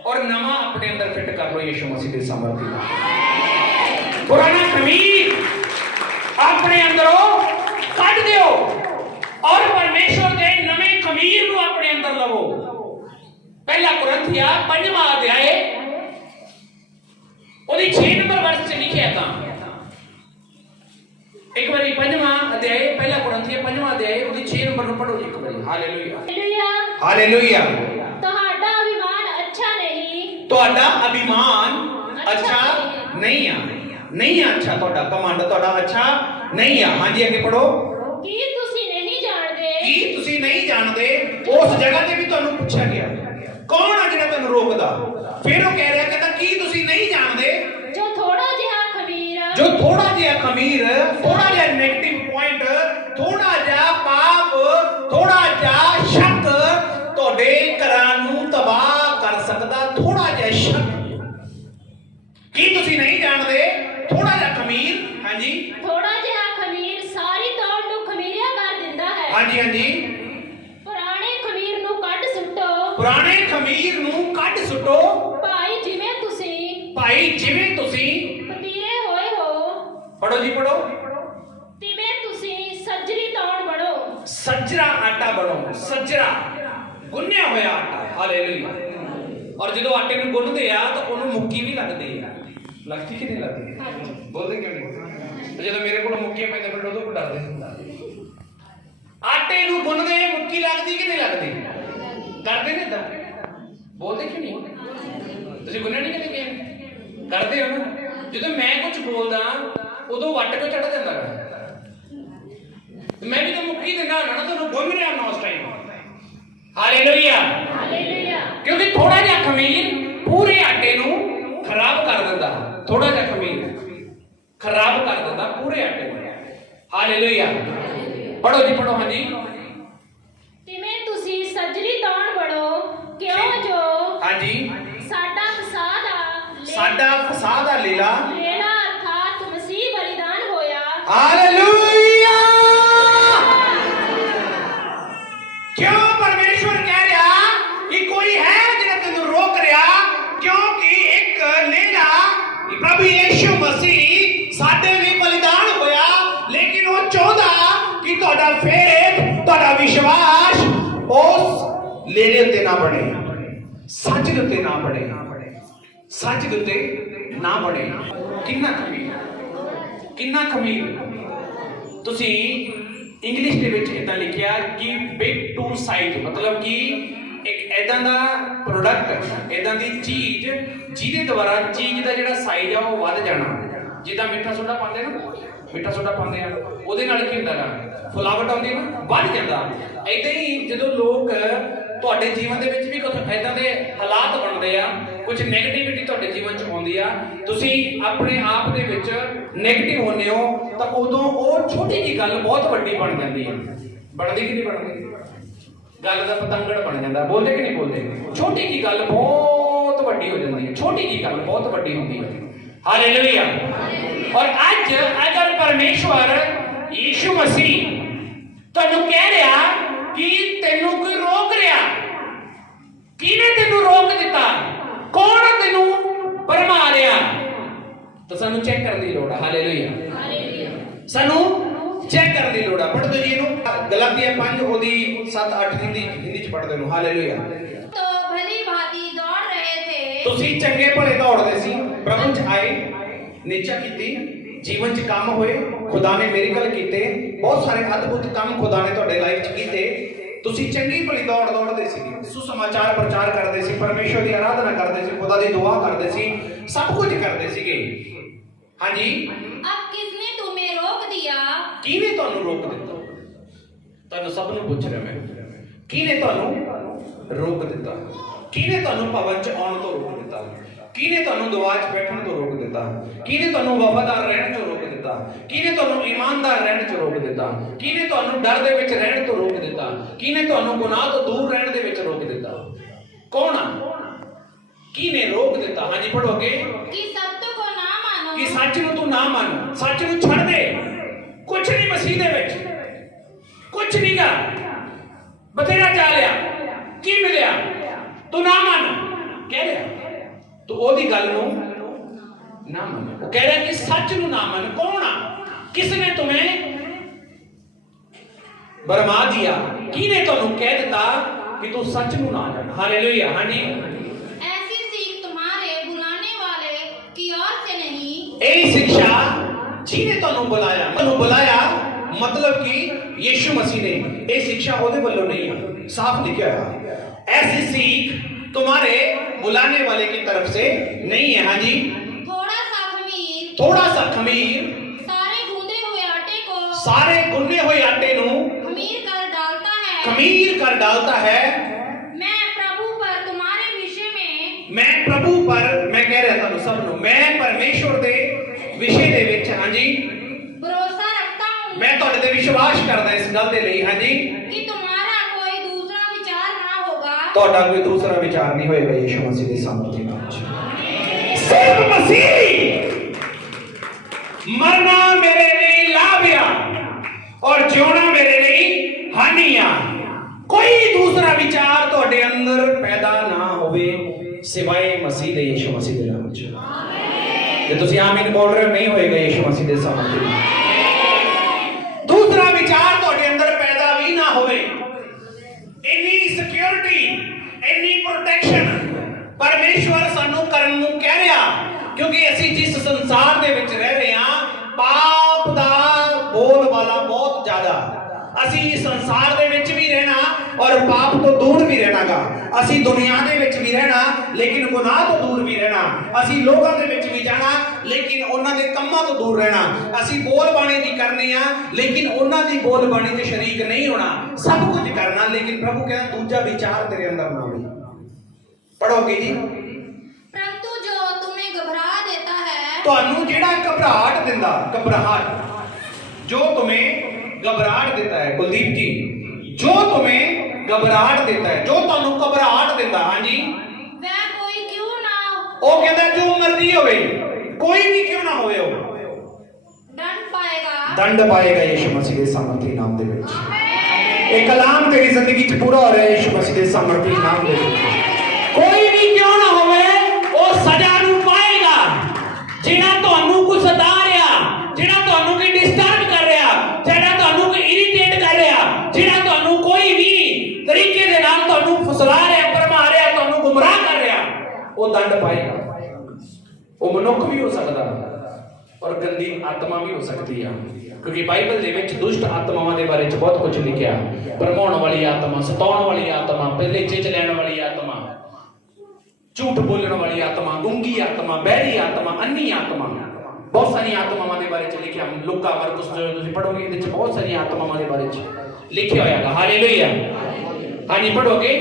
ਔਰ ਨਵਾਂ ਆਪਣੇ ਅੰਦਰ ਫਿੱਟ ਕਰ ਲਓ ਯਿਸੂ ਮਸੀਹ ਦੇ ਸਮਰਥੀ ਨਾਲ। ਪੁਰਾਣਾ ਖਮੀਰ ਆਪਣੇ ਅੰਦਰੋਂ ਕੱਢ ਦਿਓ ਔਰ ਪਰਮੇਸ਼ਵਰ ਦੇ ਨਵੇਂ ਖਮੀਰ ਨੂੰ ਆਪਣੇ ਅੰਦਰ ਲਵੋ। ਪਹਿਲਾ ਕੁਰਿੰਥੀਆ 5ਵਾਂ ਅਧਿਆਇ ਉਹਦੀ 6 ਨੰਬਰ ਵਰਸ 'ਚ ਲਿਖਿਆ ਤਾਂ ਇੱਕ ਵਾਰੀ 5ਵਾਂ ਅਧਿਆਇ, ਪਹਿਲਾ ਕੁਰਿੰਥੀਆ 5ਵਾਂ ਅਧਿਆਇ ਉਹਦੀ 6 ਨੰਬਰ ਨੂੰ ਪੜ੍ਹੋ ਇੱਕ ਵਾਰੀ। Hallelujah, hallelujah. ਤੁਹਾਡਾ ਅਭਿਮਾਨ ਅੱਛਾ ਨਹੀਂ, ਤੁਹਾਡਾ ਅਭਿਮਾਨ ਅੱਛਾ ਨਹੀਂ ਆ, ਨਹੀਂ ਆ ਅੱਛਾ, ਤੁਹਾਡਾ ਕਮਾਂਡ ਤੁਹਾਡਾ ਅੱਛਾ ਨਹੀਂ ਆ। ਹਾਂਜੀ ਅੱਗੇ ਪੜ੍ਹੋ। ਕੀ ਤੁਸੀਂ ਨਹੀਂ ਜਾਣਦੇ, ਕੀ ਤੁਸੀਂ ਨਹੀਂ ਜਾਣਦੇ, ਉਸ ਜਗ੍ਹਾ ਤੇ ਵੀ ਤੁਹਾਨੂੰ ਪੁੱਛਿਆ ਗਿਆ ਕੌਣ ਆ ਜਿਹੜਾ ਤੁਹਾਨੂੰ ਰੋਕਦਾ। ਫਿਰ ਉਹ ਕਹਿ ਰਿਹਾ, ਕਹਿੰਦਾ ਕੀ ਤੁਸੀਂ ਨਹੀਂ ਜਾਣਦੇ ਜੋ ਥੋੜਾ ਜਿਹਾ ਖਮੀਰ, ਜੋ ਥੋੜਾ ਜਿਹਾ ਖਮੀਰ, ਥੋੜਾ ਜਿਹਾ ਨੈਗੇਟਿਵ ਪੁਆਇੰਟ, ਥੋੜਾ ਜਿਹਾ ਪਾਪ, ਥੋੜਾ ਜਿਹਾ ਸ਼ੱਕ ਤੁਹਾਡੇ ਘਰਾਂ ਨੂੰ ਤਬਾਹ ਕਰ ਸਕਦਾ। ਥੋੜਾ ਜਿਹਾ ਸ਼ੱਕ, ਕੀ ਤੁਸੀਂ ਨਹੀਂ ਜਾਣਦੇ, ਥੋੜਾ ਜਿਹਾ ਖਮੀਰ। ਹਾਂਜੀ, ਥੋੜਾ ਜਿਹਾ ਖਮੀਰ ਸਾਰੀ ਦੌੜ ਨੂੰ ਖਮੀਰਿਆ ਕਰ ਦਿੰਦਾ ਹੈ। ਹਾਂਜੀ, ਹਾਂਜੀ। ਪੁਰਾਣੇ ਖਮੀਰ ਨੂੰ ਕੱਢ ਸੁੱਟੋ, ਪੁਰਾਣੇ ਖਮੀਰ ਨੂੰ ਕੱਢ ਸੁੱਟੋ। ਭਾਈ ਜਿਵੇਂ ਤੁਸੀਂ ਪਤੀਲੇ ਹੋਏ ਹੋ, ਪੜੋ ਜੀ, ਪੜੋ। ਤਿਵੇਂ ਤੁਸੀਂ ਸੱਜਰੀ ਤੌਣ ਬਣੋ। ਸੱਜਰਾ ਆਟਾ ਬਣੋ, ਸੱਜਰਾ ਗੁੰਨਿਆ ਹੋਇਆ ਆਟਾ। ਹਾਲੇਲੂਇਆ। ਔਰ ਜਦੋਂ ਆਟੇ ਨੂੰ ਗੁੰਨਦੇ ਆ ਤਾਂ ਉਹਨੂੰ ਮੁੱਕੀ ਵੀ ਲੱਗਦੀ ਆ। ਲੱਗਦੀ ਕਿ ਨਹੀਂ ਲੱਗਦੀ? ਬੋਲਦੇ ਕਿਉਂ ਨਹੀਂ? ਤੇ ਜਦੋਂ ਮੇਰੇ ਕੋਲ ਮੁੱਕੀਆਂ ਪੈਂਦੇ ਫਿਰ ਉਦੋਂ ਡਰਦੇ ਹੁੰਦਾ। ਆਟੇ ਨੂੰ ਗੁੰਨਦੇ ਮੁੱਕੀ ਲੱਗਦੀ ਕਿ ਨਹੀਂ ਲੱਗਦੀ? ਕਰਦੇ ਨੇ ਤਾਂ ਬੋਲਦੇ ਕਿਉਂ ਨਹੀਂ? ਤੁਸੀਂ ਗੁੰਨਿਆ ਨਹੀਂ ਕਦੇ ਗਏ? ਕਰਦੇ ਹੋ ਨਾ? ਜਦੋਂ ਮੈਂ ਕੁਝ ਬੋਲਦਾ ਉਦੋਂ ਵੱਟ ਕੇ ਚੜ ਜਾਂਦਾ ਮੈਂ ਵੀ ਤਾਂ ਮੁੱਕੀ ਦਿੰਦਾ ਹੁੰਦਾ ਨਾ, ਤੁਹਾਨੂੰ ਗੁੰਨ ਰਿਹਾ ਨਾ ਉਸ ਟਾਈਮ। Hallelujah, hallelujah. ਕਿਉਂਕਿ ਥੋੜਾ ਜਿਹਾ ਖਮੀਰ ਪੂਰੇ ਆਟੇ ਨੂੰ ਖਰਾਬ ਕਰ ਦਿੰਦਾ। ਥੋੜਾ ਜਿਹਾ ਖਮੀਰ ਖਰਾਬ ਕਰ ਦਿੰਦਾ ਪੂਰੇ ਆਟੇ ਨੂੰ। ਹਾਲੇਲੂਇਆ। ਪੜੋ ਜੀ, ਪੜੋ। ਹਾਂਜੀ, ਤਿਵੇਂ ਤੁਸੀਂ ਸੱਜਰੀ ਤੌਣ ਬਣੋ, ਕਿਉਂ ਜੋ ਹਾਂਜੀ ਸਾਡਾ ਫਸਾਦ ਦਾ ਲੀਲਾ ਅਰਥਾਤ ਮਸੀਹ ਬਲੀਦਾਨ ਹੋਇਆ। ਹਾਲੇਲੂਇਆ। ਕਿਉਂ ਪਰਮੇਸ਼ਵਰ ਕਹਿ ਰਿਹਾ ਕਿ ਕੋਈ ਹੈ ਜਿਹੜਾ ਤੈਨੂੰ ਰੋਕ ਰਿਹਾ, ਕਿਉਂਕਿ ਇੱਕ ਲੀਲਾ ਪ੍ਰਭੂ ਯਿਸੂ ਮਸੀਹ ਸਾਡੇ ਲਈ ਬਲੀਦਾਨ ਹੋਇਆ। ਲੇਕਿਨ ਉਹ ਚਾਹੁੰਦਾ ਕਿ ਤੁਹਾਡਾ ਫੇਥ, ਤੁਹਾਡਾ ਵਿਸ਼ਵਾਸ ਉਸ ਲੀਲੇ ਉੱਤੇ ਨਾ ਬਣੇ, ਸੱਚ ਦੇ ਉੱਤੇ ਨਾ ਬਣੇ, ਸੱਚ ਦੇ ਉੱਤੇ ਨਾ ਬਣੇ। ਕਿੰਨਾ ਖਮੀਰ, ਕਿੰਨਾ ਖਮੀਰ। ਤੁਸੀਂ ਇੰਗਲਿਸ਼ ਦੇ ਵਿੱਚ ਇਦਾਂ ਲਿਖਿਆ ਕਿ ਬਿਗ ਟੂ ਸਾਈਜ਼, ਮਤਲਬ ਕਿ ਇੱਕ ਐਦਾਂ ਦਾ ਪ੍ਰੋਡਕਟ, ਐਦਾਂ ਦੀ ਚੀਜ਼ ਜਿਹਦੇ ਦੁਆਰਾ ਚੀਜ਼ ਦਾ ਜਿਹੜਾ ਸਾਈਜ਼ ਆ ਉਹ ਵੱਧ ਜਾਣਾ। ਜਿੱਦਾਂ ਮਿੱਠਾ ਸੋਡਾ ਪਾਉਂਦੇ ਨਾ, ਮਿੱਠਾ ਸੋਡਾ ਪਾਉਂਦੇ ਆ, ਉਹਦੇ ਨਾਲ ਕੀ ਹੁੰਦਾ ਨਾ, ਫੁਲਾਵਟ ਆਉਂਦੀ ਨਾ, ਵੱਧ ਜਾਂਦਾ। ਏਦਾਂ ਹੀ ਜਦੋਂ ਲੋਕ ਤੁਹਾਡੇ ਜੀਵਨ ਦੇ ਵਿੱਚ ਵੀ ਕੁਝ ਐਦਾਂ ਦੇ ਹਾਲਾਤ ਬਣਦੇ ਆ, ਕੁਝ ਨੈਗੇਟਿਵਿਟੀ ਤੁਹਾਡੇ ਜੀਵਨ 'ਚ ਆਉਂਦੀ ਆ, ਤੁਸੀਂ ਆਪਣੇ ਆਪ ਦੇ ਵਿੱਚ ਨੈਗੇਟਿਵ ਹੁੰਦੇ ਹੋ, ਤਾਂ ਉਦੋਂ ਉਹ ਛੋਟੀ ਜਿਹੀ ਗੱਲ ਬਹੁਤ ਵੱਡੀ ਬਣ ਜਾਂਦੀ ਹੈ। ਬਣਦੀ ਕਿ ਨਹੀਂ ਬਣਦੀ? ਗੱਲ ਦਾ ਪਤੰਗੜ ਬਣ ਜਾਂਦਾ। ਬੋਲਦੇ ਕਿ ਨਹੀਂ ਬੋਲਦੇ? ਛੋਟੀ ਜਿਹੀ ਗੱਲ ਬਹੁਤ ਵੱਡੀ ਹੋ ਜਾਂਦੀ ਹੈ, ਛੋਟੀ ਜਿਹੀ ਗੱਲ ਬਹੁਤ ਵੱਡੀ ਹੁੰਦੀ ਹੈ। ਹਾਲੇਲੂਇਆ। ਔਰ ਅੱਜ ਅਗਰ ਪਰਮੇਸ਼ਵਰ ਯਿਸੂ ਮਸੀਹ ਤੁਹਾਨੂੰ ਕਹਿ ਰਿਹਾ ਕਿ ਤੈਨੂੰ ਕੋਈ ਰੋਕ ਰਿਹਾ, ਕਿਹਨੇ ਤੈਨੂੰ ਰੋਕ ਦਿੱਤਾ, ਕੌਣ ਤੈਨੂੰ ਭਰਮਾ ਰਿਹਾ, ਤਾਂ ਸਾਨੂੰ ਚੈੱਕ ਕਰਨ ਦੀ ਲੋੜ ਹੈ। ਹਾਲੇਲੂਇਆ, ਸਾਨੂੰ ਚੈੱਕ ਕਰਨ ਦੀ ਲੋੜ ਹੈ। ਪੜ੍ਹਦੇ ਜੀ ਇਹਨੂੰ, ਗਲਾਤੀਆ 5 ਉਹਦੀ 7-8 ਹਿੰਦੀ 'ਚ ਪੜ੍ਹਦੇ ਨੂੰ। ਹਾਲੇਲੂਇਆ। तो भली भांति दौड़ रहे थे, ਤੁਸੀਂ ਚੰਗੇ ਭਲੇ ਦੌੜਦੇ ਸੀ, ਪ੍ਰਭੂ 'ਚ ਆਏ, ਨਿਸ਼ਚਾ ਕੀਤੀ, ਜੀਵਨ 'ਚ ਕੰਮ ਹੋਏ, ਖੁਦਾ ਨੇ ਮਿਰੇਕਲ ਕੀਤੇ, ਬਹੁਤ ਸਾਰੇ ਅਦਭੁਤ ਕੰਮ ਖੁਦਾ ਨੇ ਤੁਹਾਡੇ ਲਾਈਫ 'ਚ ਕੀਤੇ, ਤੁਸੀਂ ਚੰਗੀ ਭਲੀ ਦੌੜ ਦੌੜਦੇ ਸੀਗੇ, ਸੁਸਮਾਚਾਰ ਪ੍ਰਚਾਰ ਕਰਦੇ ਸੀ, ਪਰਮੇਸ਼ਵਰ ਦੀ ਆਰਾਧਨਾ ਕਰਦੇ ਸੀ, ਖੁਦਾ ਦੀ ਦੁਆ ਕਰਦੇ ਸੀ, ਸਭ ਕੁਝ ਕਰਦੇ ਸੀਗੇ। ਹਾਂਜੀ, अब किसने तुम्हें रोक दिया? ਕਿਹਨੇ ਤੁਹਾਨੂੰ ਰੋਕ ਦਿੱਤਾ? ਤੁਹਾਨੂੰ ਸਭ ਨੂੰ ਪੁੱਛ ਰਿਹਾ ਮੈਂ, ਕਿਹਨੇ ਤੁਹਾਨੂੰ ਰੋਕ ਦਿੱਤਾ? ਕਿਹਨੇ ਤੁਹਾਨੂੰ ਭਵਨ ਚ ਆਉਣ ਤੋਂ ਰੋਕ ਦਿੱਤਾ? ਕਿਹਨੇ ਤੁਹਾਨੂੰ ਦੁਆ 'ਚ ਬੈਠਣ ਤੋਂ ਰੋਕ ਦਿੱਤਾ? ਕਿਹਨੇ ਤੁਹਾਨੂੰ ਵਫਾਦਾਰ ਰਹਿਣ ਤੋਂ ਰੋਕ ਦਿੱਤਾ? ਕਿਹਨੇ ਤੁਹਾਨੂੰ ਇਮਾਨਦਾਰ ਰਹਿਣ ਤੋਂ ਰੋਕ ਦਿੱਤਾ? ਕਿਹਨੇ ਤੁਹਾਨੂੰ ਡਰ ਦੇ ਵਿੱਚ ਰਹਿਣ ਤੋਂ ਰੋਕ ਦਿੱਤਾ? ਕਿਹਨੇ ਤੁਹਾਨੂੰ ਗੁਨਾਹ ਤੋਂ ਦੂਰ ਰਹਿਣ ਦੇ ਵਿੱਚ ਰੋਕ ਦਿੱਤਾ? ਕੌਣ ਆ? ਕਿਹਨੇ ਰੋਕ ਦਿੱਤਾ? ਹਾਂਜੀ ਪੜ੍ਹੋ ਅੱਗੇ। कि सत्य को ना मानो, ਕਿ ਸੱਚ ਨੂੰ ਤੂੰ ਨਾ ਮੰਨ, ਸੱਚ ਨੂੰ ਛੱਡ ਦੇ, ਕੁਝ ਨਹੀਂ ਮਸੀਹ ਦੇ ਵਿੱਚ, ਕੁਝ ਨਹੀਂ ਗਾ, ਬਥੇਰਾ ਜਾ ਲਿਆ, ਕੀ ਮਿਲਿਆ? ਤੂੰ ਨਾ ਮੰਨ ਕਹਿ ਰਿਹਾ, ਤੂੰ ਉਹਦੀ ਗੱਲ ਨੂੰ ਨਾ ਮੰਨ। ਉਹ ਕਹਿ ਰਿਹਾ ਕਿ ਸੱਚ ਨੂੰ ਨਾ ਮੰਨ। ਕੌਣ ਆ? ਕਿਸ ਨੇ ਤੁਮੇ ਬਰਮਾ ਦਿਆ? ਕਿਹਨੇ ਤੁਹਾਨੂੰ ਕਹਿ ਦਿੱਤਾ ਕਿ ਤੂੰ ਸੱਚ ਨੂੰ ਨਾ ਜਾਣ? ਹਾਲੇਲੂਇਆ। ਹਾਂਜੀ, ऐसी सीख तुम्हारे बुलाने वाले की ओर से नहीं। ਇਹ ਸਿੱਖਿਆ ਜਿਹਨੇ ਤੁਹਾਨੂੰ ਬੁਲਾਇਆ ਮਤਲਬ ਕਿ ਯੀਸ਼ੂ ਮਸੀਹ ਨੇ, ਇਹ ਸਿੱਖਿਆ ਉਹਦੇ ਵੱਲੋਂ ਨਹੀਂ ਆ। ਸਾਫ਼ ਲਿਖਿਆ ਹੈ, ਐਸੀ सीख तुम्हारे बुलाने वाले की तरफ से नहीं है। हाँ जी, थोड़ा सा खमीर सारे गूंदे हुए आटे को सारे गुन्ने हुए आटे नू खमीर कर डालता है। खमीर कर डालता है। मैं प्रभु पर तुम्हारे विषय में, मैं प्रभु पर, मैं कह रहा था सब नु, मैं परमेश्वर दे विषय दे विच, हाँ जी, भरोसा रखता हूँ। मैं तुहाडे ते विश्वास करदा इस गल दे लई, हाँ जी, कि तुम्हारा कोई दूसरा विचार ना होगा। ਤੁਹਾਡਾ ਕੋਈ ਦੂਸਰਾ ਵਿਚਾਰ ਨਹੀਂ ਹੋਏਗਾ ਯੀਸ਼ੂ ਮਸੀਹ ਦੇ ਸਾਹਮਣੇ ਨਾਮ 'ਚ। ਸਿਰਫ ਮਸੀਹ ਮਰਨਾ ਮੇਰੇ ਲਈ ਲਾਭ ਆ ਔਰ ਜਿਉਣਾ ਮੇਰੇ ਲਈ ਹਾਨੀ ਆ। ਕੋਈ ਦੂਸਰਾ ਵਿਚਾਰ ਤੁਹਾਡੇ ਅੰਦਰ ਪੈਦਾ ਨਾ ਹੋਵੇ ਸਿਵਾਏ ਮਸੀਹ ਦੇ, ਯੀਸ਼ੂ ਮਸੀਹ ਦੇ ਨਾਮ 'ਚ। ਜੇ ਤੁਸੀਂ ਆਮੀਨ ਬੋਲ ਰਹੇ ਹੋ, ਨਹੀਂ ਹੋਏਗਾ ਯੀਸ਼ੂ ਮਸੀਹ ਦੇ ਸਾਹਮਣੇ। ਦੂਸਰਾ ਵਿਚਾਰ ਤੁਹਾਡੇ ਅੰਦਰ ਪੈਦਾ ਵੀ ਨਾ ਹੋਵੇ। ਇੰਨੀ ਸਿਕਿਉਰਿਟੀ, ਇੰਨੀ ਪ੍ਰੋਟੈਕਸ਼ਨ ਪਰਮੇਸ਼ਵਰ ਸਾਨੂੰ ਕਰਨ ਨੂੰ ਕਹਿ ਰਿਹਾ, ਕਿਉਂਕਿ ਅਸੀਂ ਜਿਸ ਸੰਸਾਰ ਦੇ ਵਿੱਚ ਰਹਿ ਰਹੇ ਹਾਂ, ਪਾਪ ਦਾ ਬੋਲ ਵਾਲਾ ਬਹੁਤ ਜ਼ਿਆਦਾ। ਅਸੀਂ ਇਸ ਸੰਸਾਰ ਦੇ ਵਿੱਚ ਵੀ ਰਹਿਣਾ ਔਰ ਪਾਪ ਤੋਂ ਦੂਰ ਵੀ ਰਹਿਣਾਗਾ। ਅਸੀਂ ਦੁਨੀਆ ਦੇ ਵਿੱਚ ਵੀ ਰਹਿਣਾ ਲੇਕਿਨ ਗੁਨਾਹ ਤੋਂ ਦੂਰ ਵੀ ਰਹਿਣਾ। ਅਸੀਂ ਲੋਕਾਂ ਦੇ ਵਿੱਚ ਵੀ ਜਾਣਾ ਲੇਕਿਨ ਉਹਨਾਂ ਦੇ ਕੰਮਾਂ ਤੋਂ ਦੂਰ ਰਹਿਣਾ। ਅਸੀਂ ਬੋਲ ਬਾਣੀ ਵੀ ਕਰਨੀ ਆ ਲੇਕਿਨ ਉਹਨਾਂ ਦੀ ਬੋਲ ਬਾਣੀ 'ਚ ਸ਼ਰੀਕ ਨਹੀਂ ਹੋਣਾ। ਸਭ ਕੁਝ ਕਰਨਾ ਲੇਕਿਨ ਪ੍ਰਭੂ ਕਹਿੰਦਾ ਦੂਜਾ ਵਿਚਾਰ ਤੇਰੇ ਅੰਦਰ ਨਾ ਹੋਵੇ। ਪੜੋਗੇ ਜੀ, परंतु जो तुम्हें घबरा देता है, ਤੁਹਾਨੂੰ ਜਿਹੜਾ ਘਬਰਾਹਟ ਦਿੰਦਾ, ਘਬਰਾਹਟ, जो तुम्हें घबराहट देता है, कुलदीप जी, जो तुम्हें घबराहट देता है, जो ਤੁਹਾਨੂੰ ਘਬਰਾਹਟ ਦਿੰਦਾ, ਹਾਂਜੀ, वह कोई क्यों ना ਉਹ ਕਹਿੰਦਾ ਜੋ ਮਰਜ਼ੀ ਹੋਵੇ, ਕੋਈ ਵੀ ਕਿਉਂ ਨਾ ਹੋਵੇ, ਉਹ ਦੰਡ ਪਾਏਗਾ ਯੀਸ਼ੂ ਮਸੀਹ ਦੇ ਸਾਮਰਥੀ ਨਾਮ ਦੇ ਵਿੱਚ। ਇਹ ਕਲਾਮ ਤੇਰੀ ਜ਼ਿੰਦਗੀ 'ਚ ਪੂਰਾ ਹੋ ਰਿਹਾ ਯੀਸ਼ੂ ਮਸੀਹ ਦੇ ਸਾਮਰਥੀ ਨਾਮ ਦੇ ਵਿੱਚ। ਕੋਈ ਵੀ ਕਿਉਂ ਨਾ ਹੋਵੇ, ਉਹ ਸਜ਼ਾ ਨੂੰ ਪਾਏਗਾ। ਜਿਹੜਾ ਤੁਹਾਨੂੰ ਕੁਝ ਸਤਾ ਰਿਹਾ, ਜਿਹੜਾ ਤੁਹਾਨੂੰ ਕੋਈ ਡਿਸਟਰਬ ਕਰ ਰਿਹਾ, ਜਿਹੜਾ ਤੁਹਾਨੂੰ ਕੋਈ ਇਰੀਟੇਟ ਕਰ ਰਿਹਾ, ਜਿਹੜਾ ਤੁਹਾਨੂੰ ਕੋਈ ਵੀ ਤਰੀਕੇ ਦੇ ਨਾਲ ਤੁਹਾਨੂੰ ਫਸਲਾ ਰਿਹਾ, ਭਰਮਾ ਰਿਹਾ, ਤੁਹਾਨੂੰ ਗੁੰਮਰਾਹ ਕਰ ਰਿਹਾ, ਉਹ ਦੰਡ ਪਾਏਗਾ। ਉਹ ਮਨੁੱਖ ਵੀ ਹੋ ਸਕਦਾ ਔਰ ਗੰਦੀ ਆਤਮਾ ਵੀ ਹੋ ਸਕਦੀ ਆ, ਕਿਉਂਕਿ ਬਾਈਬਲ ਦੇ ਵਿੱਚ ਦੁਸ਼ਟ ਆਤਮਾਵਾਂ ਦੇ ਬਾਰੇ ਚ ਬਹੁਤ ਕੁਝ ਲਿਖਿਆ। ਭਰਮਾਉਣ ਵਾਲੀ ਆਤਮਾ, ਸਤਾਉਣ ਵਾਲੀ ਆਤਮਾ, ਪਹਿਲੇ ਚਿੱਚ ਲੈਣ ਵਾਲੀ ਆਤਮਾ, ਝੂਠ ਬੋਲਣ ਵਾਲੀ ਆਤਮਾ, ਗੁੰਗੀ ਆਤਮਾ, ਬਹਿਰੀ ਆਤਮਾ, ਅੰਨੀ ਆਤਮਾ, ਬਹੁਤ ਸਾਰੀਆਂ ਆਤਮਾਵਾਂ ਦੇ ਬਾਰੇ ਚ ਲਿਖਿਆ। ਲੂਕਾ ਮਰਕਸ ਤੁਸੀਂ ਪੜੋਗੇ ਇਹਦੇ ਚ ਬਹੁਤ ਸਾਰੀਆਂ ਆਤਮਾਵਾਂ ਦੇ ਬਾਰੇ ਚ ਲਿਖਿਆ ਹੋਇਆਗਾ। ਹਾਲੇਲੂਇਆ। ਹਾਂਜੀ ਪੜੋਗੇ।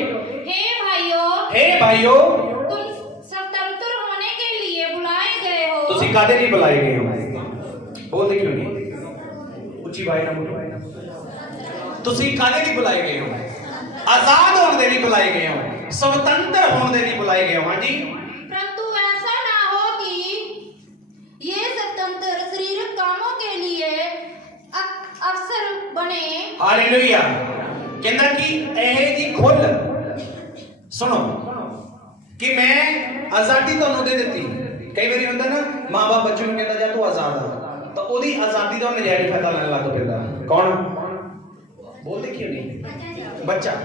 हे भाइयों, तुम स्वतंत्र होने के लिए बुलाए गए हो। ਤੁਸੀਂ ਕਾਦੇ ਲਈ ਬੁਲਾਏ ਗਏ ਹੋ? ਬੋਲਦੇ ਕਿਉਂ ਨਹੀਂ? ਉੱਚੀ ਬਾਈ ਨਾ ਬੋਲੋ। ਤੁਸੀਂ ਕਾਦੇ ਲਈ ਬੁਲਾਏ ਗਏ ਹੋ? ਆਜ਼ਾਦ ਹੋਣ ਦੇ ਲਈ ਬੁਲਾਏ ਗਏ ਹੋ, स्वतंत्र होने के लिए बुलाए गए हो। हाँ जी, परंतु ऐसा ना हो कि ये स्वतंत्र शारीरिक कामों के लिए अवसर बने। हालेलुया। कहना कि ਇਹ जी खुल सुनो कि मैं आजादी ਤੁਹਾਨੂੰ ਦੇ ਦਿੱਤੀ। ਕਈ ਵਾਰੀ ਹੁੰਦਾ ਨਾ ਮਾਂ ਬਾਪ ਬੱਚੇ ਨੂੰ ਕਹਿੰਦਾ ਜਾ ਤੂੰ ਆਜ਼ਾਦ ਆ, ਤਾਂ ਉਹਦੀ ਆਜ਼ਾਦੀ ਦਾ ਨਜਾਇਜ਼ ਫਾਇਦਾ ਲੈਣ ਲੱਗ ਪੈਂਦਾ। ਕੌਣ ਬੋਲਦੇ ਕਿਉਂ ਨਹੀਂ? ਬੱਚਾ।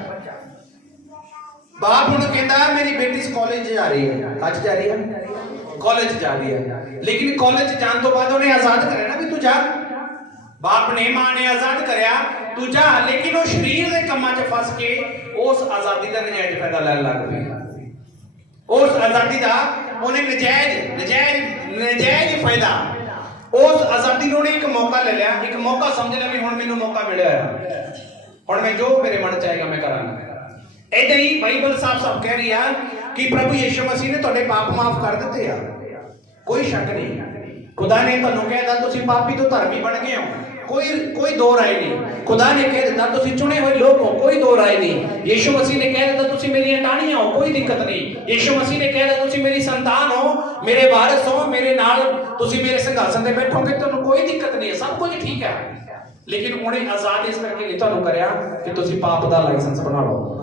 बाप हूं कहता है मेरी बेटी कॉलेज जा रही है, आज जा रही है, कॉलेज जा रही है, लेकिन कॉलेज जाने तो बाद उन्हें आजाद करे ना भी तू जा। बाप ने मां ने आजाद करया ਤੂੰ ਜਾ, ਲੇਕਿਨ ਉਹ ਸਰੀਰ ਦੇ ਕੰਮਾਂ 'ਚ ਫਸ ਕੇ ਉਸ ਆਜ਼ਾਦੀ ਦਾ ਨਜਾਇਜ਼ ਫਾਇਦਾ ਲੈਣ ਲੱਗ ਪਿਆ। ਉਸ ਆਜ਼ਾਦੀ ਦਾ ਉਹਨੇ ਨਜਾਇਜ਼ ਫਾਇਦਾ, ਉਸ ਆਜ਼ਾਦੀ ਨੂੰ ਉਹਨੇ ਇੱਕ ਮੌਕਾ ਲੈ ਲਿਆ, ਇੱਕ ਮੌਕਾ ਸਮਝ ਲਿਆ ਵੀ ਹੁਣ ਮੈਨੂੰ ਮੌਕਾ ਮਿਲਿਆ ਹੈ, ਹੁਣ ਮੈਂ ਜੋ ਮੇਰੇ ਮਨ 'ਚ ਆਏਗਾ ਮੈਂ ਕਰਾਂਗਾ। ਏਦਾਂ ਹੀ ਬਾਈਬਲ ਸਾਫ਼ ਕਹਿ ਰਹੀ ਆ ਕਿ ਪ੍ਰਭੂ ਯਿਸੂ ਮਸੀਹ ਨੇ ਤੁਹਾਡੇ ਪਾਪ ਮਾਫ ਕਰ ਦਿੱਤੇ ਆ, ਕੋਈ ਸ਼ੱਕ ਨਹੀਂ। ਖੁਦਾ ਨੇ ਤੁਹਾਨੂੰ ਕਹਿ ਦਿੱਤਾ ਤੁਸੀਂ ਪਾਪੀ ਤੋਂ ਧਰਮੀ ਬਣ ਗਏ ਹੋ, ਕੋਈ ਦੋ ਰਾਏ ਨਹੀਂ। ਖੁਦਾ ਨੇ ਕਹਿ ਦਿੱਤਾ ਤੁਸੀਂ ਚੁਣੇ ਹੋਏ ਲੋਕ ਹੋ, ਕੋਈ ਦੋ ਰਾਏ ਨਹੀਂ। ਯਿਸੂ ਮਸੀਹ ਨੇ ਕਹਿ ਦਿੱਤਾ ਤੁਸੀਂ ਮੇਰੀਆਂ ਟਾਹਣੀਆਂ ਹੋ, ਕੋਈ ਦਿੱਕਤ ਨਹੀਂ। ਯਿਸੂ ਮਸੀਹ ਨੇ ਕਹਿ ਦਿੱਤਾ ਤੁਸੀਂ ਮੇਰੀ ਸੰਤਾਨ ਹੋ, ਮੇਰੇ ਵਾਰਿਸ ਹੋ, ਮੇਰੇ ਨਾਲ ਤੁਸੀਂ ਮੇਰੇ ਸਿੰਘਾਸਨ ਤੇ ਬੈਠੋਗੇ, ਤੁਹਾਨੂੰ ਕੋਈ ਦਿੱਕਤ ਨਹੀਂ ਹੈ, ਸਭ ਕੁਝ ਠੀਕ ਹੈ। ਲੇਕਿਨ ਉਹਨੇ ਆਜ਼ਾਦ ਇਸ ਕਰਕੇ ਨਹੀਂ ਤੁਹਾਨੂੰ ਕਰਿਆ ਕਿ ਤੁਸੀਂ ਪਾਪ ਦਾ ਲਾਇਸੈਂਸ ਬਣਾ ਲਓ।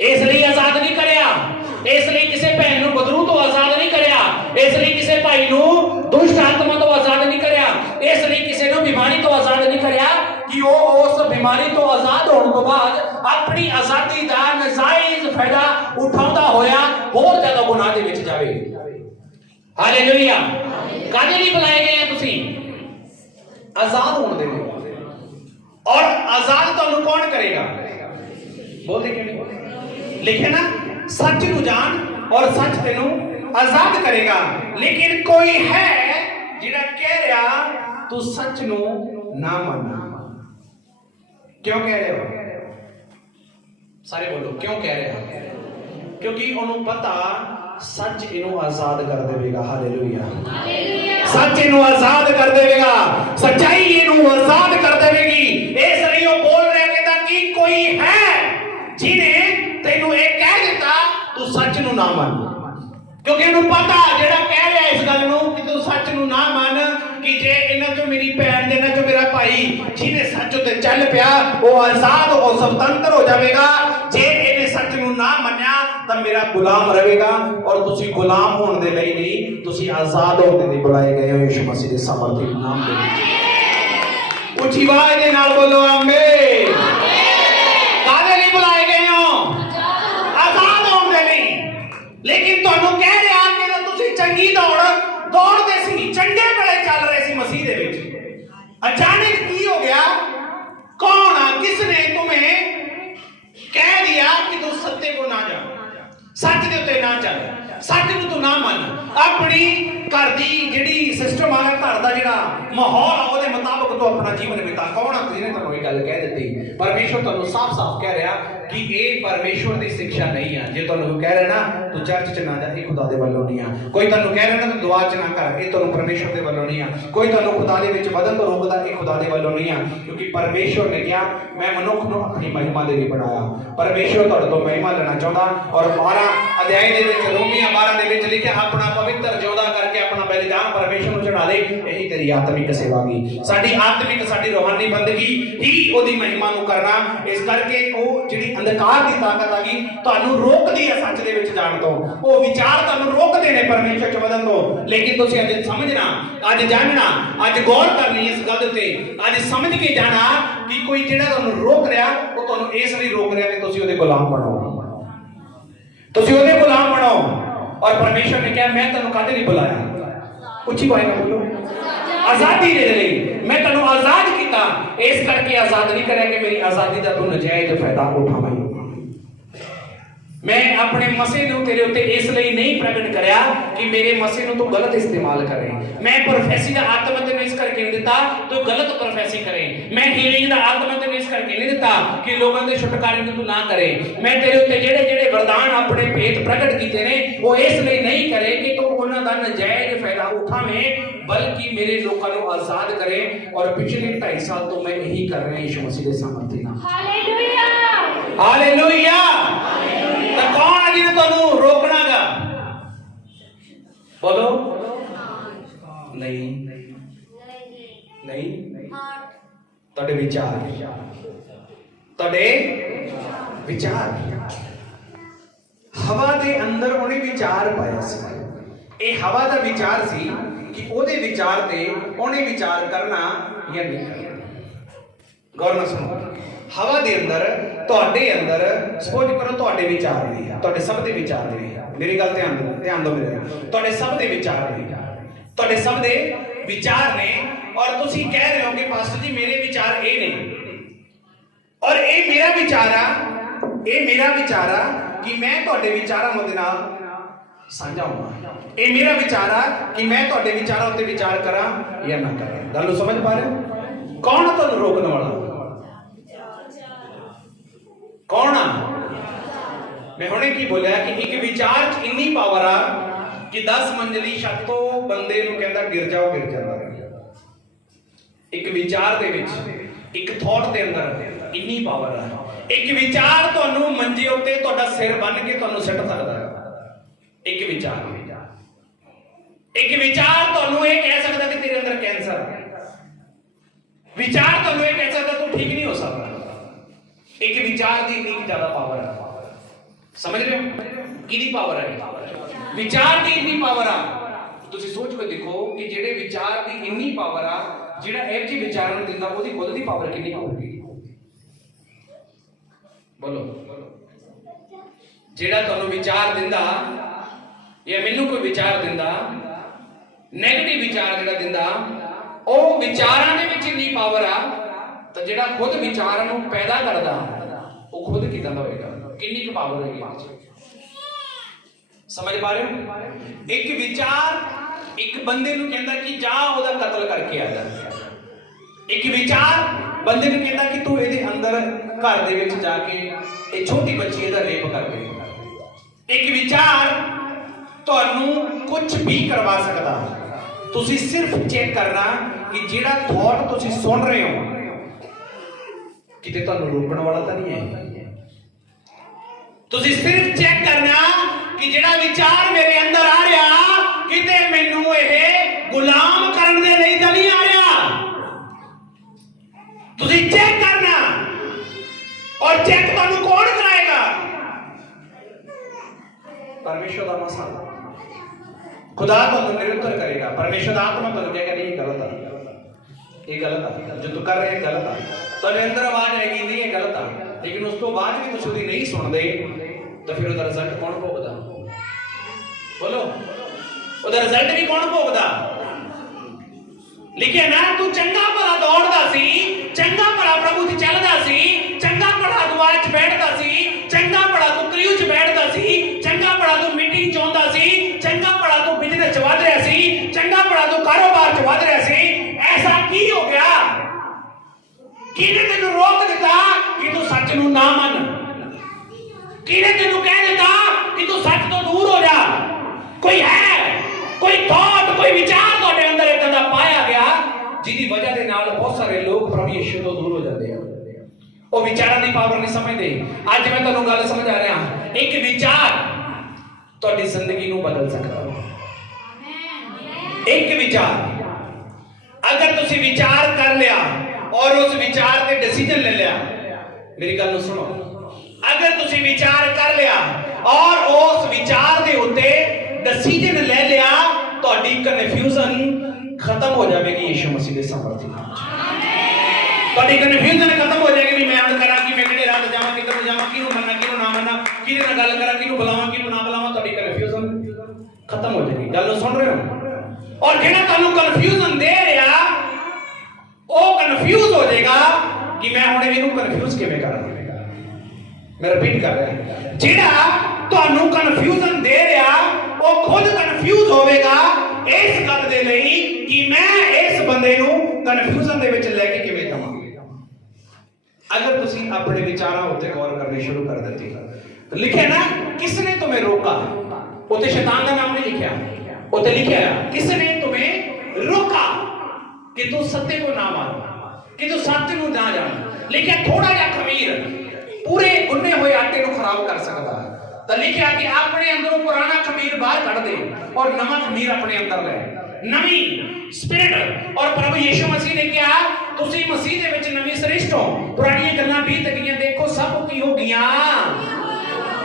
ਇਸ ਲਈ ਆਜ਼ਾਦ ਨਹੀਂ ਕਰਿਆ, ਇਸ ਲਈ ਕਿਸੇ ਭੈਣ ਨੂੰ ਬਦਰੂ ਤੋਂ ਆਜ਼ਾਦ ਨਹੀਂ ਕਰਿਆ, ਇਸ ਲਈ ਕਿਸੇ ਭਾਈ ਨੂੰ ਦੁਸ਼ਟ ਆਤਮਾ ਤੋਂ ਆਜ਼ਾਦ ਨਹੀਂ ਕਰਿਆ, ਇਸ ਲਈ ਕਿਸੇ ਨੂੰ ਬਿਮਾਰੀ ਤੋਂ ਆਜ਼ਾਦ ਨਹੀਂ ਕਰਿਆ ਕਿ ਉਹ ਉਸ ਬਿਮਾਰੀ ਤੋਂ ਆਜ਼ਾਦ ਹੋਣ ਤੋਂ ਬਾਅਦ ਆਪਣੀ ਆਜ਼ਾਦੀ ਦਾ ਨਜਾਇਜ਼ ਫਾਇਦਾ ਉਠਾਉਂਦਾ ਹੋਇਆ ਹੋਰ ਜ਼ਿਆਦਾ ਗੁਨਾਹ ਦੇ ਵਿੱਚ ਜਾਵੇ। ਹਾਲੇਲੂਇਆ। ਕਾਹਦੇ ਲਈ ਬੁਲਾਏ ਗਏ ਆ ਤੁਸੀਂ? ਆਜ਼ਾਦ ਹੋਣ ਦੇ ਲਈ। ਔਰ ਆਜ਼ਾਦ ਤੁਹਾਨੂੰ ਕੌਣ ਕਰੇਗਾ? ਬੋਲਦੇ ਕਿਉਂ ਨਹੀਂ? ਲਿਖਿਆ ਨਾ, ਸੱਚ ਨੂੰ ਜਾਣ ਔਰ ਸੱਚ ਤੈਨੂੰ ਆਜ਼ਾਦ ਕਰੇਗਾ। ਲੇਕਿਨ ਕੋਈ ਹੈ ਜਿਹੜਾ ਕਹਿ ਰਿਹਾ ਤੂੰ ਸੱਚ ਨੂੰ ਨਾ ਮੰਨ। ਕਿਉਂ ਕਹਿ ਰਹੇ ਹੋ? ਸਾਰੇ ਬੋਲੋ, ਕਿਉਂ ਕਹਿ ਰਹੇ ਹੋ? ਕਿਉਂਕਿ ਉਹਨੂੰ ਪਤਾ ਸੱਚ ਇਹਨੂੰ ਆਜ਼ਾਦ ਕਰ ਦੇਵੇਗਾ। ਹਾਲੇਲੂਇਆ। ਸੱਚ ਇਹਨੂੰ ਆਜ਼ਾਦ ਕਰ ਦੇਵੇਗਾ, ਸੱਚਾਈ ਇਹਨੂੰ ਆਜ਼ਾਦ ਕਰ ਦੇਵੇਗੀ। ਇਸ ਲਈ ਉਹ ਬੋਲ ਰਿਹਾ, ਕਹਿੰਦਾ ਕਿ ਕੋਈ ਹੈ ਜਿਹਨੇ ਤੈਨੂੰ ਇਹ ਕਹਿ ਦਿੱਤਾ ਤੂੰ ਸੱਚ ਨੂੰ ਨਾ ਮੰਨ। ਕਿਉਂਕਿ ਇਹਨੂੰ ਪਤਾ ਜਿਹੜਾ ਕਹਿ ਰਿਹਾ ਇਸ ਗੱਲ ਨੂੰ ਕਿ ਤੂੰ ਸੱਚ ਨੂੰ ਨਾ ਮੰਨ, ਕਿ ਜੇ ਇਹਨਾਂ ਚੋਂ ਮੇਰੀ ਭੈਣ, ਇਹਨਾਂ ਚੋਂ ਮੇਰਾ ਭਾਈ ਜਿਹਨੇ ਸੱਚ ਉੱਤੇ ਚੱਲ ਪਿਆ ਉਹ ਆਜ਼ਾਦ, ਉਹ ਸੁਤੰਤਰ ਹੋ ਜਾਵੇਗਾ। ਜੇ ਇਹਨੇ ਸੱਚ ਨੂੰ ਨਾ ਮੰਨਿਆ ਤਾਂ ਮੇਰਾ ਗੁਲਾਮ ਰਹੇਗਾ। ਔਰ ਤੁਸੀਂ ਗੁਲਾਮ ਹੋਣ ਦੇ ਲਈ ਨਹੀਂ, ਤੁਸੀਂ ਆਜ਼ਾਦ ਹੋਣ ਦੇ ਲਈ ਬੁਲਾਏ ਗਏ ਹੋ ਯਿਸੂ ਮਸੀਹ ਦੇ ਸਮਰਥੀ ਨਾਮ ਦੇ ਵਿੱਚ। ਉੱਚੀ ਆਵਾਜ਼ ਦੇ ਨਾਲ ਬੋਲੋ ਆਮੀਨ। ਕਾਹਦੇ ਲਈ ਬੁਲਾਏ ਗਏ ਹੋ? ਆਜ਼ਾਦ ਹੋਣ ਦੇ ਲਈ। ਲੇਕਿਨ ਤੁਹਾਨੂੰ ਕਹਿ ਰਿਹਾ ਕਿ ਤੁਸੀਂ ਚੰਗੀ ਦੌੜਦੇ ਸੀ, ਚੰਗੇ ਵੇਲੇ ਚੱਲ ਰਹੇ ਸੀ ਮਸੀਹ ਦੇ ਵਿੱਚ, ਅਚਾਨਕ ਕੀ ਹੋ ਗਿਆ? ਕੌਣ ਆ, ਕਿਸਨੇ तुम्हें कह दिया कि तू सत्य को ना जा, सच के उत्ते ना चल, सच ਨੂੰ ਤੂੰ ਨਾ ਮੰਨ। ਆਪਣੀ ਘਰ ਦੀ ਜਿਹੜੀ ਸਿਸਟਮ ਆ, ਘਰ ਦਾ ਜਿਹੜਾ ਮਾਹੌਲ ਆ, ਉਹਦੇ ਮੁਤਾਬਕ ਤੂੰ ਆਪਣਾ ਜੀਵਨ ਬਿਤਾ। ਕੌਣ ਆ? ਜਿਹਨੇ ਤੁਹਾਨੂੰ ਇਹ ਗੱਲ ਕਹਿ ਦਿੱਤੀ। ਪਰਮੇਸ਼ਵਰ ਤੁਹਾਨੂੰ ਸਾਫ਼ ਕਹਿ ਰਿਹਾ ਕਿ ਇਹ ਪਰਮੇਸ਼ਵਰ ਦੀ ਸਿੱਖਿਆ ਨਹੀਂ ਆ। ਜੇ ਤੁਹਾਨੂੰ ਕਹਿ ਰਿਹਾ ਨਾ ਤੂੰ ਚਰਚ 'ਚ ਨਾ ਜਾ, ਇਹ ਖੁਦਾ ਦੇ ਵੱਲੋਂ ਨਹੀਂ ਆ। ਕੋਈ ਤੁਹਾਨੂੰ ਕਹਿ ਰਿਹਾ ਨਾ ਤੂੰ ਦੁਆ 'ਚ ਨਾ ਕਰ, ਇਹ ਤੁਹਾਨੂੰ ਪਰਮੇਸ਼ਵਰ ਦੇ ਵੱਲੋਂ ਨਹੀਂ ਆ। ਕੋਈ ਤੁਹਾਨੂੰ ਖੁਦਾ ਦੇ ਵਿੱਚ ਵਧਣ ਤੋਂ ਰੋਕਦਾ, ਇਹ ਖੁਦਾ ਦੇ ਵੱਲੋਂ ਨਹੀਂ ਆ। ਕਿਉਂਕਿ ਪਰਮੇਸ਼ਵਰ ਨੇ ਕਿਹਾ ਮੈਂ ਮਨੁੱਖ ਨੂੰ ਆਪਣੀ ਮਹਿਮਾ ਦੇ ਲਈ ਬਣਾਇਆ। ਪਰਮੇਸ਼ਵਰ ਤੁਹਾਡੇ ਤੋਂ ਮਹਿਮਾ ਲੈਣਾ ਚਾਹੁੰਦਾ। ਔਰ 12 ਅਧਿਆਇ ਦੇ ਵਿੱਚ, ਰੋਮੀਆਂ 12 ਦੇ ਵਿੱਚ ਲਿਖਿਆ ਆਪਣਾ ਪਵਿੱਤਰ ਜਿਉਂਦਾ ਕਰਕੇ ਆਪਣਾ ਬਲੀਦਾਨ ਪਰਮੇਸ਼ਵਰ ਨੂੰ ਚੜਾ ਦੇ। ਇਹੀ ਤੇਰੀ ਆਤਮਿਕ ਸੇਵਾ ਵੀ, ਸਾਡੀ ਆਤਮਿਕ, ਸਾਡੀ ਰੂਹਾਨੀ ਬੰਦਗੀ ਹੀ ਉਹਦੀ ਮਹਿਮਾ ਨੂੰ ਕਰਨਾ। ਇਸ ਕਰਕੇ ਉਹ ਜਿਹੜੀ ਅੰਧਕਾਰ ਦੀ ਤਾਕਤ ਆ ਗਈ ਤੁਹਾਨੂੰ ਰੋਕਦੀ ਹੈ ਸੱਚ ਦੇ ਵਿੱਚ ਜਾਣ ਤੋਂ। ਉਹ ਵਿਚਾਰ ਤੁਹਾਨੂੰ ਰੋਕਦੇ ਨੇ ਪਰਮੇਸ਼ਵਰ 'ਚ ਵਧਣ ਤੋਂ। ਲੇਕਿਨ ਤੁਸੀਂ ਅੱਜ ਸਮਝਣਾ, ਅੱਜ ਜਾਣਨਾ, ਅੱਜ ਗੌਰ ਕਰਨੀ ਇਸ ਗੱਲ ਤੇ, ਅੱਜ ਸਮਝ ਕੇ ਜਾਣਾ ਕਿ ਕੋਈ ਜਿਹੜਾ ਤੁਹਾਨੂੰ ਰੋਕ ਰਿਹਾ ਉਹ ਤੁਹਾਨੂੰ ਇਸ ਲਈ ਰੋਕ ਰਿਹਾ ਕਿ ਤੁਸੀਂ ਉਹਦੇ ਗੁਲਾਮ ਬਣੋ, ਤੁਸੀਂ ਉਹਦੇ ਗੁਲਾਮ ਬਣੋ। ਔਰ ਪਰਮੇਸ਼ਵਰ ਨੇ ਕਿਹਾ ਮੈਂ ਤੁਹਾਨੂੰ ਕਾਹਦੇ ਲਈ ਬੁਲਾਇਆ? ਉੱਚੀ ਆਵਾਜ਼ ਨਾਲ ਬੋਲੋ। ਆਜ਼ਾਦੀ ਦੇ ਲਈ ਮੈਂ ਤੁਹਾਨੂੰ ਆਜ਼ਾਦ ਕੀਤਾ। ਇਸ ਕਰਕੇ ਆਜ਼ਾਦ ਨਹੀਂ ਕਰਿਆ ਕਿ ਮੇਰੀ ਆਜ਼ਾਦੀ ਦਾ ਤੂੰ ਨਜਾਇਜ਼ ਫਾਇਦਾ ਉਠਾਵੇਂ। मैं अपने मसीह ਨੂੰ ਤੇਰੇ ਉੱਤੇ ਇਸ ਲਈ ਨਹੀਂ ਪ੍ਰਗਟ ਕਰਿਆ ਕਿ ਮੇਰੇ ਮਸੀਹ ਨੂੰ ਤੂੰ ਗਲਤ ਇਸਤੇਮਾਲ ਕਰੇ। ਮੈਂ ਪ੍ਰੋਫੈਸੀ ਦਾ ਆਤਮਾ ਤੈਨੂੰ ਇਸ ਕਰਕੇ ਨਹੀਂ ਦਿੱਤਾ ਤੂੰ ਗਲਤ ਪ੍ਰੋਫੈਸੀ ਕਰੇ। ਮੈਂ ਹੀਲਿੰਗ ਦਾ ਆਤਮਾ ਤੈਨੂੰ ਇਸ ਕਰਕੇ ਨਹੀਂ ਦਿੱਤਾ ਕਿ ਲੋਕਾਂ ਦੇ ਛੁਟਕਾਰੇ ਨੂੰ ਤੂੰ ਨਾ ਕਰੇ। ਮੈਂ ਤੇਰੇ ਉੱਤੇ ਜਿਹੜੇ ਵਰਦਾਨ ਆਪਣੇ ਭੇਤ ਪ੍ਰਗਟ ਕੀਤੇ ਨੇ ਉਹ ਇਸ ਲਈ ਨਹੀਂ ਕਰੇ ਕਿ ਤੂੰ ਉਹਨਾਂ ਦਾ ਨਜਾਇਜ਼ ਫਾਇਦਾ ਉਠਾਵੇਂ, ਬਲਕਿ ਮੇਰੇ ਲੋਕਾਂ ਨੂੰ ਆਜ਼ਾਦ ਕਰੇ। ਔਰ ਪਿਛਲੇ 2.5 ਸਾਲ ਤੋਂ ਮੈਂ ਇਹੀ ਕਰ ਰਿਹਾ ਯਿਸੂ ਮਸੀਹ ਦੇ ਸਾਮਰਥੀ ਨਾਲ। Hallelujah, hallelujah. ਤਾਂ ਕੌਣ ਹੈ ਜਿਹਨੇ ਤੁਹਾਨੂੰ ਰੋਕਣਾਗਾ? ਬੋਲੋ। ਨਹੀਂ ਨਹੀਂ, ਤੁਹਾਡੇ ਵਿਚਾਰ, ਤੁਹਾਡੇ ਵਿਚਾਰ। ਹਵਾ ਦੇ ਅੰਦਰ ਉਹਨੇ ਵਿਚਾਰ ਪਾਇਆ ਸੀ। ਇਹ ਹਵਾ ਦਾ ਵਿਚਾਰ ਸੀ ਕਿ ਉਹਦੇ ਵਿਚਾਰ ਤੇ ਉਹਨੇ ਵਿਚਾਰ ਕਰਨਾ ਜਾਂ ਨਹੀਂ ਕਰਨਾ। ਗੌਰ ਨਾਲ ਸੁਣੋ। ਹਵਾ ਦੇ ਅੰਦਰ, ਤੁਹਾਡੇ ਅੰਦਰ ਸਪੋਜ਼ ਕਰੋ ਤੁਹਾਡੇ ਵਿਚਾਰ ਨੇ, ਤੁਹਾਡੇ ਸਭ ਦੇ ਵਿਚਾਰ ਨੇ। ਮੇਰੀ ਗੱਲ ਧਿਆਨ ਦਿਓ ਮੇਰੇ। ਤੁਹਾਡੇ ਸਭ ਦੇ ਵਿਚਾਰ ਨੇ, ਤੁਹਾਡੇ ਸਭ ਦੇ विचार ने और तुसी कह रहे हो कि पास्टर जी मेरे विचार ये ने और ये मेरा विचार आ कि मैं तुहाडे विचारां दे नाल साझा होवां। ये मेरा विचार आ कि मैं तुहाडे विचारां उत्ते विचार करा या ना करा। गल समझ पा रहे हो? कौन तुहानूं रोकण वाला? कौन आ? मैं हुणे की बोलिया कि एक विचार च इन्नी पावर आ कि 10 मंजिली छत तो बंदे नूं कहंदा गिर जाओ गिर जांदा। एक विचार दे विच एक थॉट दे अंदर इन्नी पावर आ। एक विचार तुहानूं मंजे उत्ते तुहाडा सिर बन के तुहानूं सिੱਟ सकदा है। एक विचार तुहानूं ये कह सकदा कि तेरे अंदर कैंसर है। विचार तुहानूं ये कह सकदा तू ठीक नहीं हो सकदा। एक विचार दी इतनी ज्यादा पावर है। समझ रहे हो किहदी पावर है? विचार दी इतनी पावर आ। तुसीं सोच के देखो कि जेड़े विचार दी इतनी पावर आ जेड़ा ਇਹ ਜਿਹੇ ਵਿਚਾਰਾਂ ਨੂੰ ਦਿੰਦਾ ਉਹਦੀ ਖੁਦ ਦੀ ਪਾਵਰ ਕਿੰਨੀ ਹੋਊਗੀ? बोलो जेड़ा तुहानूं विचार दिंदा या मैनूं कोई विचार दिंदा नेगेटिव विचार जेड़ा दिंदा ਉਹ ਵਿਚਾਰਾਂ ਦੇ ਵਿੱਚ ਇੰਨੀ ਪਾਵਰ ਆ ਤਾਂ ਜਿਹੜਾ ਖੁਦ ਵਿਚਾਰਾਂ ਨੂੰ ਪੈਦਾ ਕਰਦਾ ਉਹ ਖੁਦ ਕਿਦਾਂ ਦਾ ਹੋਏਗਾ? ਕਿੰਨੀ ਕੁ ਪਾਵਰ ਹੈਗੀ ਇਹਦੇ ਵਿੱਚ? समझ पा रहे हो? एक विचार एक बंदे नूं कहंदा कि जा ਉਹਦਾ ਕਤਲ ਕਰਕੇ आ जा। एक विचार बंदे नूं कहंदा कि तू ਇਹਦੇ ਅੰਦਰ घर ਦੇ ਵਿੱਚ ਜਾ ਕੇ ਇਹ ਛੋਟੀ ਬੱਚੀ ਇਹਦਾ ਰੇਪ ਕਰ ਦੇ। एक विचार ਤੁਹਾਨੂੰ ਕੁਝ ਵੀ ਕਰਵਾ ਸਕਦਾ। ਤੁਸੀਂ ਸਿਰਫ ਚੈੱਕ ਕਰਨਾ ਕਿ ਜਿਹੜਾ ਥਾਟ ਤੁਸੀਂ ਸੁਣ ਰਹੇ ਹੋ ਕਿਤੇ ਤੁਹਾਨੂੰ ਰੋਕਣ ਵਾਲਾ ਤਾਂ ਨਹੀਂ ਹੈ। ਤੁਸੀਂ ਸਿਰਫ ਚੈੱਕ ਕਰਨਾ कि जेड़ा विचार मेरे अंदर आ रहा किते मैनू यह गुलाम करने दे लई तां नहीं आ रहा। तुसीं चेक करना और चेक तुहानूं कौन कराएगा? परमेश्वर दा मसाला खुदा तुहानूं निरंतर करेगा। परमेश्वर दा आत्मा तुहानूं कहेगा नहीं गलत है, ये गलत है, जो तू कर रहे गलत है। तुहाडे अंदर आवाज आएगी नहीं ये गलत है, लेकिन उस तो बाद भी तुसीं उहदी नहीं सुणदे तो फिर उहदा रिजल्ट कौन भोगदा? बोलो उहदा रिजल्ट भी कौन भोगदा? लिखे ना तू चंगा भला दौड़दा सी, चंगा भला प्रभु च चलदा सी, चंगा भला दुआ च बैठदा सी, चंगा भला तू क्रियू च बैठदा सी, चंगा भला तू मीटिंग च आउंदा सी, चंगा भला तू बिजनेस च वध रहा सी, चंगा भला तू कारोबार च वध रहा सी। ऐसा की हो गया? किने तेनू रोक दिता कि तू सच नू ना मन? किने तेनू कह दिता कि तू सच तो दूर हो जा? कोई है कोई थॉट कोई विचार तुहाडे अंदर इदां दा पाया गया जिहदी वजह दे नाल बहुत सारे लोग प्रभु यीशु तो दूर हो जाते हैं। वो विचारां दी पावर नहीं समझदे। अज मैं तुहानूं गल समझा रहा एक विचार तुहाडी जिंदगी नूं बदल सकदा है। एक विचार अगर तुसीं विचार कर लिया और उस विचार ते डिसीजन ले लिया, मेरी गल नूं सुनो, अगर तुसीं विचार कर लिया और उस विचार दे उत्ते डिसीजन ले लिया ਤੁਹਾਡੀ ਕਨਫਿਊਜ਼ਨ ਖਤਮ ਹੋ ਜਾਵੇਗੀ ਯीशु ਮਸੀਹ ਦੇ ਸਮਰਥੀ ਨਾਲ। ਤੁਹਾਡੀ ਕਨਫਿਊਜ਼ਨ ਖਤਮ ਹੋ ਜਾਏਗੀ ਵੀ ਮੈਂ ਹੁਣ ਕਰਾਂ ਕਿ ਮੈਂ ਕਿਹੜੇ ਰਾਹ ਤੇ ਜਾਵਾਂ, ਕਿੱਧਰ ਨੂੰ ਜਾਵਾਂ, ਕਿਹਨੂੰ ਮੰਨਾਂ ਕਿਹਨੂੰ ਨਾ ਮੰਨਾਂ, ਕਿਹਦੇ ਨਾਲ ਗੱਲ ਕਰਾਂ, ਕਿਹਨੂੰ ਬੁਲਾਵਾਂ ਕਿਹਨੂੰ ਨਾ ਬੁਲਾਵਾਂ। ਤੁਹਾਡੀ ਕਨਫਿਊਜ਼ਨ ਖਤਮ ਹੋ ਜਾਏਗੀ। ਗੱਲ ਨੂੰ ਸੁਣ ਰਹੇ ਹੋ? ਔਰ ਜਿਹੜਾ ਤੁਹਾਨੂੰ ਕਨਫਿਊਜ਼ਨ ਦੇ ਰਿਹਾ ਉਹ ਕਨਫਿਊਜ਼ ਹੋ ਜਾਏਗਾ ਕਿ ਮੈਂ ਹੁਣ ਇਹਨੂੰ ਕਨਫਿਊਜ਼ ਕਿਵੇਂ ਕਰਾਂ। मैं रिपीट कर रहा जेड़ा ਤੁਹਾਨੂੰ ਕਨਫਿਊਜ਼ਨ ਦੇ ਰਿਹਾ ਉਹ ਖੁਦ ਕਨਫਿਊਜ਼ ਹੋਵੇਗਾ ਇਸ ਗੱਲ ਦੇ ਲਈ ਕਿ ਮੈਂ ਇਸ ਬੰਦੇ ਨੂੰ ਕਨਫਿਊਜ਼ਨ ਦੇ ਵਿੱਚ ਲੈ ਕੇ ਕਿਵੇਂ ਜਾਵਾਂ। अगर ਤੁਸੀਂ ਆਪਣੇ ਵਿਚਾਰਾਂ ਉੱਤੇ ਗੌਰ ਕਰਨੇ ਸ਼ੁਰੂ ਕਰ ਦਿੱਤੇ ਤਾਂ ਲਿਖਿਆ ਨਾ किसने तुम्हें रोका, ਉੱਤੇ शैतान ਦਾ ਨਾਮ नहीं लिखा, ਉੱਤੇ लिखा किसने तुम्हें रोका कि तू सत्य को ना मानो, कि तू सत्य ਨੂੰ ना जान। लिखा थोड़ा जिहा खमीर पूरे गुन्ने हुए आटे को खराब कर सकता है। तो लिखा कि अपने अंदरों पुराना खमीर बाहर कढ़ दे और नवा खमीर अपने अंदर ले, नवी स्पिरिट। और प्रभु यीशु मसीह ने कहा तुसी मसीह दे विच नवी सृष्टि हो, पुरानी गल्लां बीत गईयां, देखो सब की हो गईयां।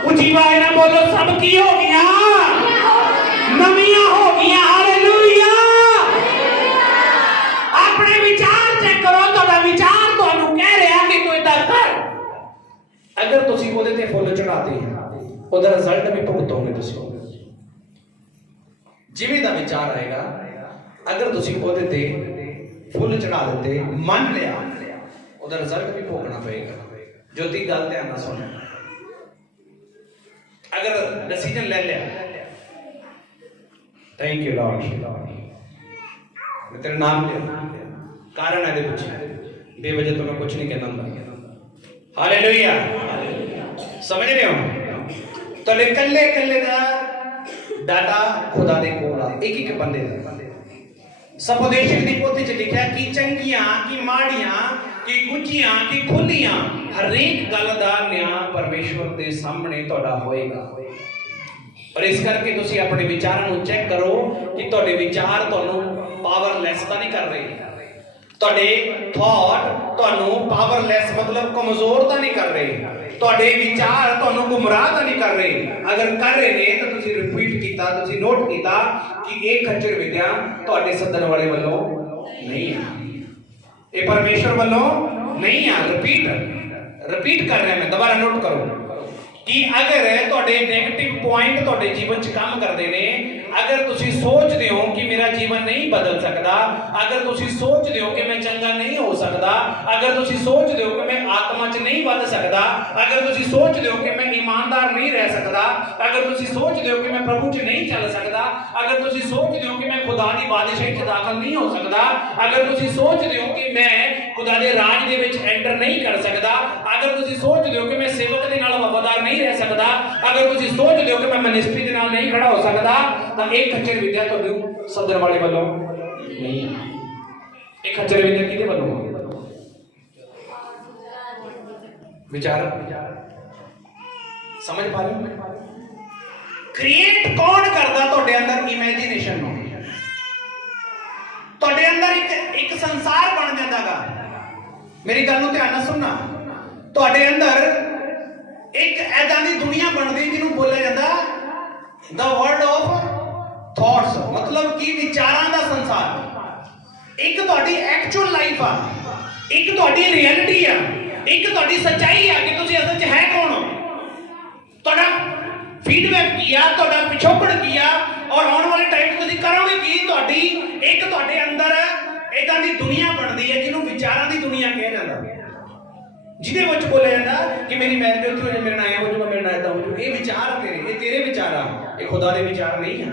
उची आवाज नाल बोलो सब की हो गईयां, नवीआं हो गईयां। हालेलुया। अपने विचार चेक करो, तुहाडा विचार तुहानू कह रहा कि तू इदां कर। अगर तुसी ਉਹਦੇ ਤੇ ਫੁੱਲ ਚੜਾਤੇ ਉਹਦਾ ਰਿਜ਼ਲਟ ਵੀ ਭੁਗਤੋਗੇ ਤੁਸੀਂ। ਜਿਵੇਂ ਦਾ ਵਿਚਾਰ ਆਏਗਾ अगर तुसी ਉਹਦੇ ਤੇ ਫੁੱਲ ਚੜਾ ਦਿੱਤੇ, ਮੰਨ ਲਿਆ, ਉਹਦਾ ਰਿਜ਼ਲਟ ਵੀ ਭੋਗਣਾ ਪਏਗਾ। ਜੋਤੀ ਗੱਲ ਧਿਆਨ ਨਾਲ ਸੁਣ, अगर डिसीजन ले लिया, थैंक यू लॉर्ड, मैं तेरा नाम लिया, कारण है पीछे, बेवजह तो मैं कुछ नहीं कहना। हालेलुया, समझ रहे हो? तो कल्ले कल्ले दा डाटा खुदा दे कोल आ, एक एक बंदे दा। सपोदेशक दी पोथी च लिखिया कि चंगियां कि माड़ियां कि गुच्चियां कि खुलियां हरेक गल दा न्याय परमेश्वर दे सामने तुहाडा होएगा। और इस करके तुसी अपने विचारां नूं चेक करो कि तुहाडे विचार तुहानूं पावरलैस तां नहीं कर रहे, तुहाडे थॉट तुहानूं पावरलैस मतलब कमजोर तां नहीं कर रहे, तुहाडे विचार तुहानूं गुमराह तां नहीं कर रहे। अगर कर रहे ने तो तुसी रिपीट कीता, तुसी नोट कीता कि ये खच्चर विद्या तुहाडे सदन वाले वालों नहीं है, ये परमेश्वर वालों नहीं है। रिपीट कर रहा मैं, दोबारा नोट करो कि अगर तुहाडे नेगेटिव पॉइंट तुहाडे जीवन च काम करदे ने, अगर तुसी सोचदे हो कि मेरा जीवन नहीं बदल सकता, अगर तुसी सोचदे हो कि मैं चंगा नहीं हो सकता, अगर तुसी सोचदे हो कि मैं आत्मा च नहीं बद सकता, अगर तुसी सोचदे हो कि मैं ईमानदार नहीं रह सकता, अगर तुसी सोचदे हो कि मैं प्रभु च नहीं चल सकता, अगर तुसी सोचदे हो कि मैं खुदा दी बादशाही च दाखल नहीं हो सकता, अगर तुसी सोचदे हो कि मैं खुदा दे राज दे विच एंटर नहीं कर सकता, अगर तुसी सोचदे हो कि मैं सेवक दे नाल वफादार नहीं रह सकता, अगर तुसी सोचदे हो कि मैं मिनिस्ट्री दे नाल नहीं खड़ा हो सकता, तो एक खच्चर विद्या तुहानूं सदन वाले वालों नहीं है। एक खच्चर विद्या किहदे वालों? विचार समझ पा रहे हो? क्रिएट कौन करदा तुहाडे अंदर इमेजिनेशन नूं? तुहाडे अंदर एक संसार बन जांदागा। मेरी गल नूं ध्यान नाल सुनना, तुहाडे अंदर एक ऐदां दी दुनिया बनदी जिन्हों बोलिया जांदा द वर्ल्ड ऑफ थॉट्स, मतलब कि विचारां दा संसार। एक तुहाडी एक्चुअल लाइफ आ, एक तुहाडी रियलिटी आ, एक तुहाडी सच्चाई आ कि तुसीं असल च है कौन हो, तुहाडा फीडबैक की आ, तुहाडा पिछोकड़ की आ, और आने वाले टाइम तुसीं करोगे की। तुहाडी एक तुहाडे अंदर इदां दी दुनिया बनदी है जिन्हों विचारां दी दुनिया कहा जांदा, जिहदे विच बोलिया जांदा कि मेरी मैरिज उत्थे हो जाए, मेरे नाल ऐ हो जाऊगा, मेरे नाल इदां हो जाऊगा। ये विचार तेरे विचार आ, ये खुदा दे विचार नहीं आ।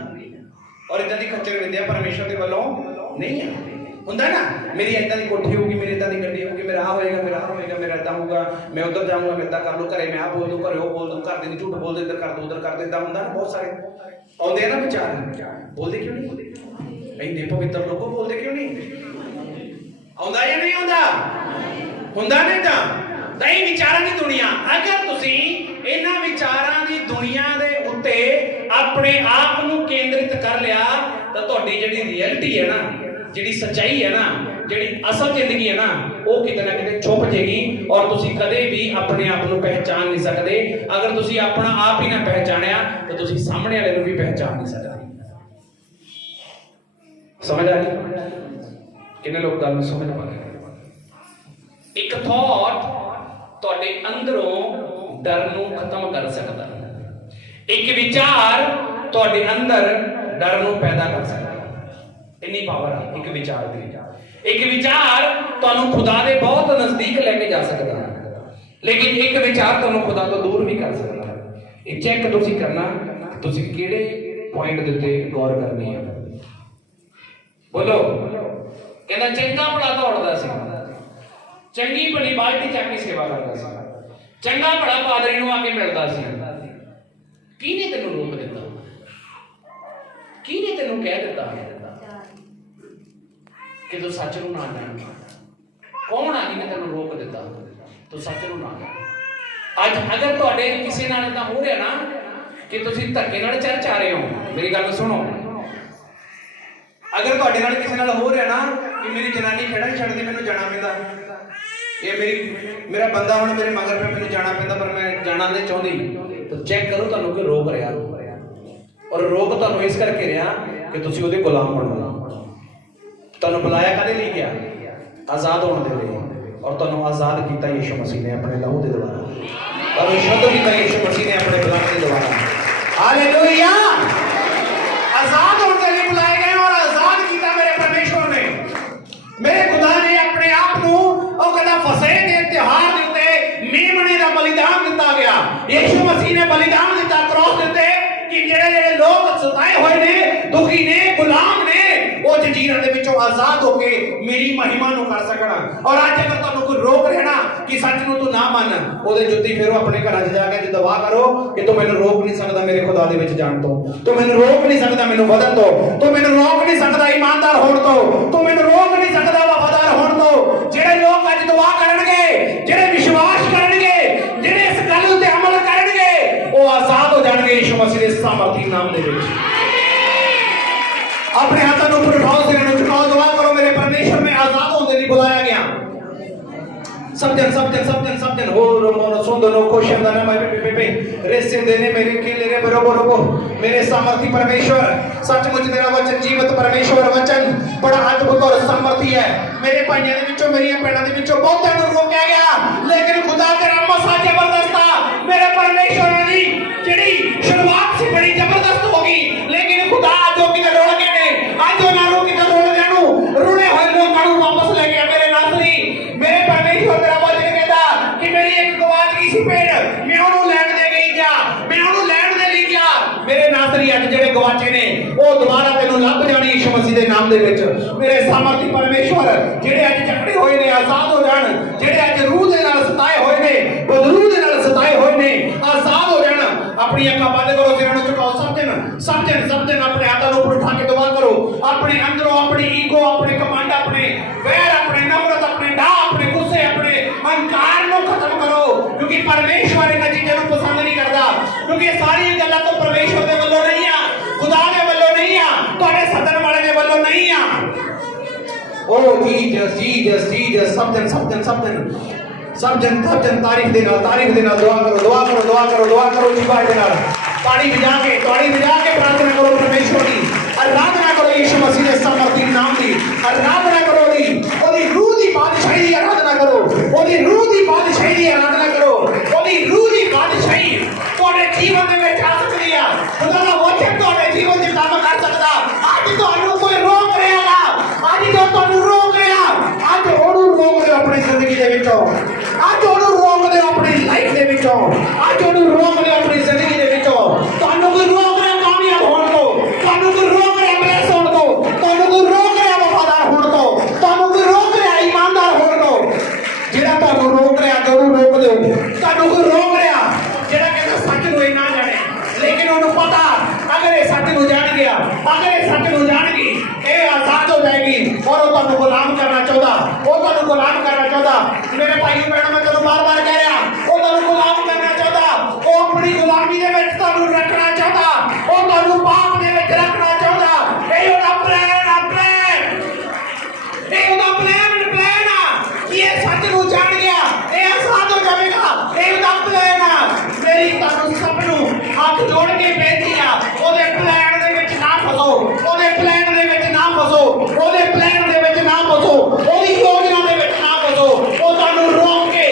और इदां दी खच्चर विद्या परमेश्वर दे वल्लों नहीं है। हुंदा ना, मेरी इदां दी कोठी होगी, मेरी इदां दी गड्डी होगी, मेरा आ होएगा, मेरा आ होएगा, मेरा इदां होगा, मैं उधर जाऊंगा, मैं इदां कर लूं, घरे मैं आ बोल दूं, घरे ओ बोल दूं, घर दे झूठ बोल दे, इधर कर दो, उधर कर दे। इदां हुंदा ना, बहुत सारे आउंदे ना विचार, बोलदे क्यों नहीं? इन्ने पवित्र लोगों बोलदे क्यों नहीं? आउंदा या नहीं आउंदा? हुंदा नहीं तां नहीं विचारां दी दुनिया। अगर तुसी इन्हां विचारां दी दुनिया दे उत्ते अपने आप नूं केंद्रित कर लिया तो तुहाडी जिहड़ी रियलिटी है ना, जिहड़ी सच्चाई है ना, जिहड़ी असल जिंदगी है ना, वो किते ना किते छुप जाएगी और तुसी कदे भी अपने आप नूं पहचान नहीं सकदे। अगर तुसी अपना आप ही ना पहचानिया तो तुसी सामने वाले नूं भी पहचान नहीं सकदे। समझ आ गई? कितने लोग गल नूं समझ पा रहे? एक थॉट तुहाडे अंदरों डर नूं खत्म कर सकदा, एक विचार तुहाडे अंदर डर नूं पैदा कर सकदा। इन्नी पावर है एक विचार दी। एक विचार तुहानूं खुदा दे बहुत नजदीक लेके जा सकदा, लेकिन एक विचार तुहानूं खुदा तो दूर भी कर सकदा। ये चेक तुसीं करना तुसीं किहड़े पॉइंट दे उत्ते गौर करनी है। बोलो, कहंदा चंगा भला दौड़दा सी, चंगी भली बाल्टी चक के सेवा करदा सी, चंगा भला पादरी नूं आके मिलदा सी। किहने तैनूं रोक दित्ता? किहने तैनूं कह दित्ता कि तूं सच नूं ना जाण? कौन आ जिहने तैनूं रोक दित्ता तूं सच नूं ना जाण? अज अगर तुहाडे किसी नाल इदां हो रिहा ना कि तुसीं धक्के नाल चर्च आ रहे हो, मेरी गल सुनो, अगर तुहाडे नाल किसी नाल हो रिहा ना कि मेरी जनानी खड़ा नहीं छड्डदी, मैनूं जाना पैंदा, ये मेरा बंदा हुण मेरे मगर पे मैनूं जाना पैंदा पर मैं जाना नहीं चाहुंदी, तो चेक करो तुहानूं कोई रोक रिहा। और रोक तुहानूं इस करके रिहा कि तुसीं ਉਹਦੇ गुलाम बन गए। तुहानूं बुलाया काहदे लई गया? आजाद होने दे लई। और तुहानूं आजाद कीता यीशु मसीह ने अपने लहू दे द्वारा, तुहानूं शुद्ध कीता यीशु मसीह ने अपने ब्लड के द्वारा। हालेलुया! आजाद होने के लिए बुलाए गए और आजाद कीता मेरे हुए ने, दुखी ने, गुलाम ने, वो जंजीरां दे विचों आजाद होके मेरी महिमा नूं कर सकण। और अज अगर तुहानूं कोई रोक रहा ना कि सच नूं तू ना मन, ओदे जुत्ती फेरो अपने घरां 'च जाके ते दुआ करो कि तू मैनूं रोक नहीं सकदा मेरे खुदा दे विच जाण तों, तू मैनूं रोक नहीं सकदा मैनूं वधण तों, तू मैनूं रोक नहीं सकदा ईमानदार होण तों, तू मैनूं रोक नहीं सकदा वफादार होण तों। ਜਿਹੜੇ ਲੋਕ ਅੱਜ ਦੁਆ ਕਰਨਗੇ, ਜਿਹੜੇ ਵਿਸ਼ਵਾਸ ਕਰਨਗੇ, ਜਿਹੜੇ ਇਸ ਗੱਲ ਉੱਤੇ ਅਮਲ ਕਰਨਗੇ, ਉਹ ਆਜ਼ਾਦ ਹੋ ਜਾਣਗੇ ਯਿਸੂ ਮਸੀਹ ਦੇ ਸਾਮਰਥੀ ਨਾਮ ਦੇ ਵਿੱਚ। अपने हाथों को ऊपर उठाओ, सिर को झुकाओ, दुआ करो मेरे परमेश्वर में आजाद होने के लिए बुलाया गया। समझन समझन समझन समझन हो रो सुन दो कोशिश ना मैं पे रेसिम देने मेरे के लिए बरोबर रोबो मेरे सामर्थी परमेश्वर, सचमुच तेरा वचन जीवित परमेश्वर वचन बड़ा अद्भुत और सामर्थी है। मेरे भाइयों के विचों मेरी भैणों के विचों बहुतों को रोकया गया, लेकिन खुदा तेरा मसा जबरदस्त था। मेरे परमेश्वर जी जेडी शुरुआत से बड़ी जबरदस्त होगी, लेकिन खुदा जो कि रोक के ने आज ना रोक के रोक देनु रुने होए लोकां नूं वापस ले गया। मेरे नासरी मेरे परमेश्वर तेरा वचन कहता कि मेरी एक गवाच की सी भेड़ मैं ओनू लैण दे गई गया, मैं ओनू लैण दे लई गया। मेरे नासरी अज जेडे गवाचे ने वो दोबारा तेनू लभ जाणी यीशु मसीह दे नाम दे विच। मेरे सामर्थी परमेश्वर जेडे अज चकड़े होए ने आजाद हो जाण, जेडे अज रूह दे नाल सताए होए ने बदरू दे नाल सताए होए ने आजाद हो जाण। अपनी अखां बंद करो, सिरां नूं झुकाओ, समझन समझन समझन अपने हाथों को ऊपर उठा के दुआ करो। अपने अंदरों अपनी ईगो, अपने कमांड, अपने वैर, अपने नफरत, अपने डा, अपने गुस्से, अपने अहंकार को खत्म करो, क्योंकि परमेश्वर इन चीजों को पसंद नहीं करता। क्योंकि सारी गल्लां तो परमेश्वर दे वल्लों नहीं आ, खुदा दे वल्लों नहीं आ, तुहाडे सदन वाले दे वल्लों नहीं आ। ओ जीसस जीसस जीसस समझन समझन समझन समझन समझन तारीफ दे नाल दुआ करो दुआ करो दुआ करो दुआ करो जी बात दे नाल ताड़ी बजा के प्रार्थना करो परमेश्वर की, आराधना करो यीशु मसीह के सामर्थी नाम की, आराधना करो ओदी रूह दी बादशाही दी आराधना करो, ओदी रूह दी बादशाही दी आराधना करो, ओदी रूह दी बादशाही तुहाडे जीवन दे विच आ सकदी आ। खुदा दा वचन तुहाडे जीवन च काम कर सकदा। अज तुहानू कोई रोक रिहा ना, अज जो तुहानू रोक रिहा, अज ओनू रोक दिओ अपनी जिंदगी दे विचों, अज ओनू रोक दिओ अपनी लाइफ दे विचों, अज ओनू रोक दिओ अपनी जिंदगी दे विचों। तुहानू कोई रोक रिहा कामयाब होण तों, तुहानू कोई रोक रिहा ब्लेस होण तों, तुहानू कोई रोक रिहा वफादार होण तों, तुहानू कोई रोक रिहा ईमानदार होण तों। जेड़ा तुहानू रोक रिहा ओनू रोक दिओ। तुहानू कोई रोक रिहा जेड़ा कहंदा सच नूं ना जाणे, लेकिन ओनू पता अगर ये सच नूं जाण गया, अगर ये सच नूं जाणगी ये आजाद हो जाएगी और वो तुहानू गुलाम करना चाहता, वो तुहानू गुलाम करना चाहता। मेरे भाई बहनों मैं तेनू बार-बार कह रहा, वो तुहानू गुलाम करना चाहता, वो अपनी गुलामी दे विच तुहानू रखना चाहता, वो तुहानू पाप दे विच रखना चाहता। ये ओदा प्लान ये ओदा प्लान आ कि ये सच नूं जाण गया ये आजाद हो जाएगा, ये ओदा प्लान आ। मेरी तुहानू सब नूं हाथ जोड़ के बेनती आ, ओदे प्लान दे विच ना फसो, ओदे प्लान दे विच ना फसो, ओदे प्लान दे विच ना फसो, ओदी योजना दे विच ना फसो। ओ तुहानू रोक के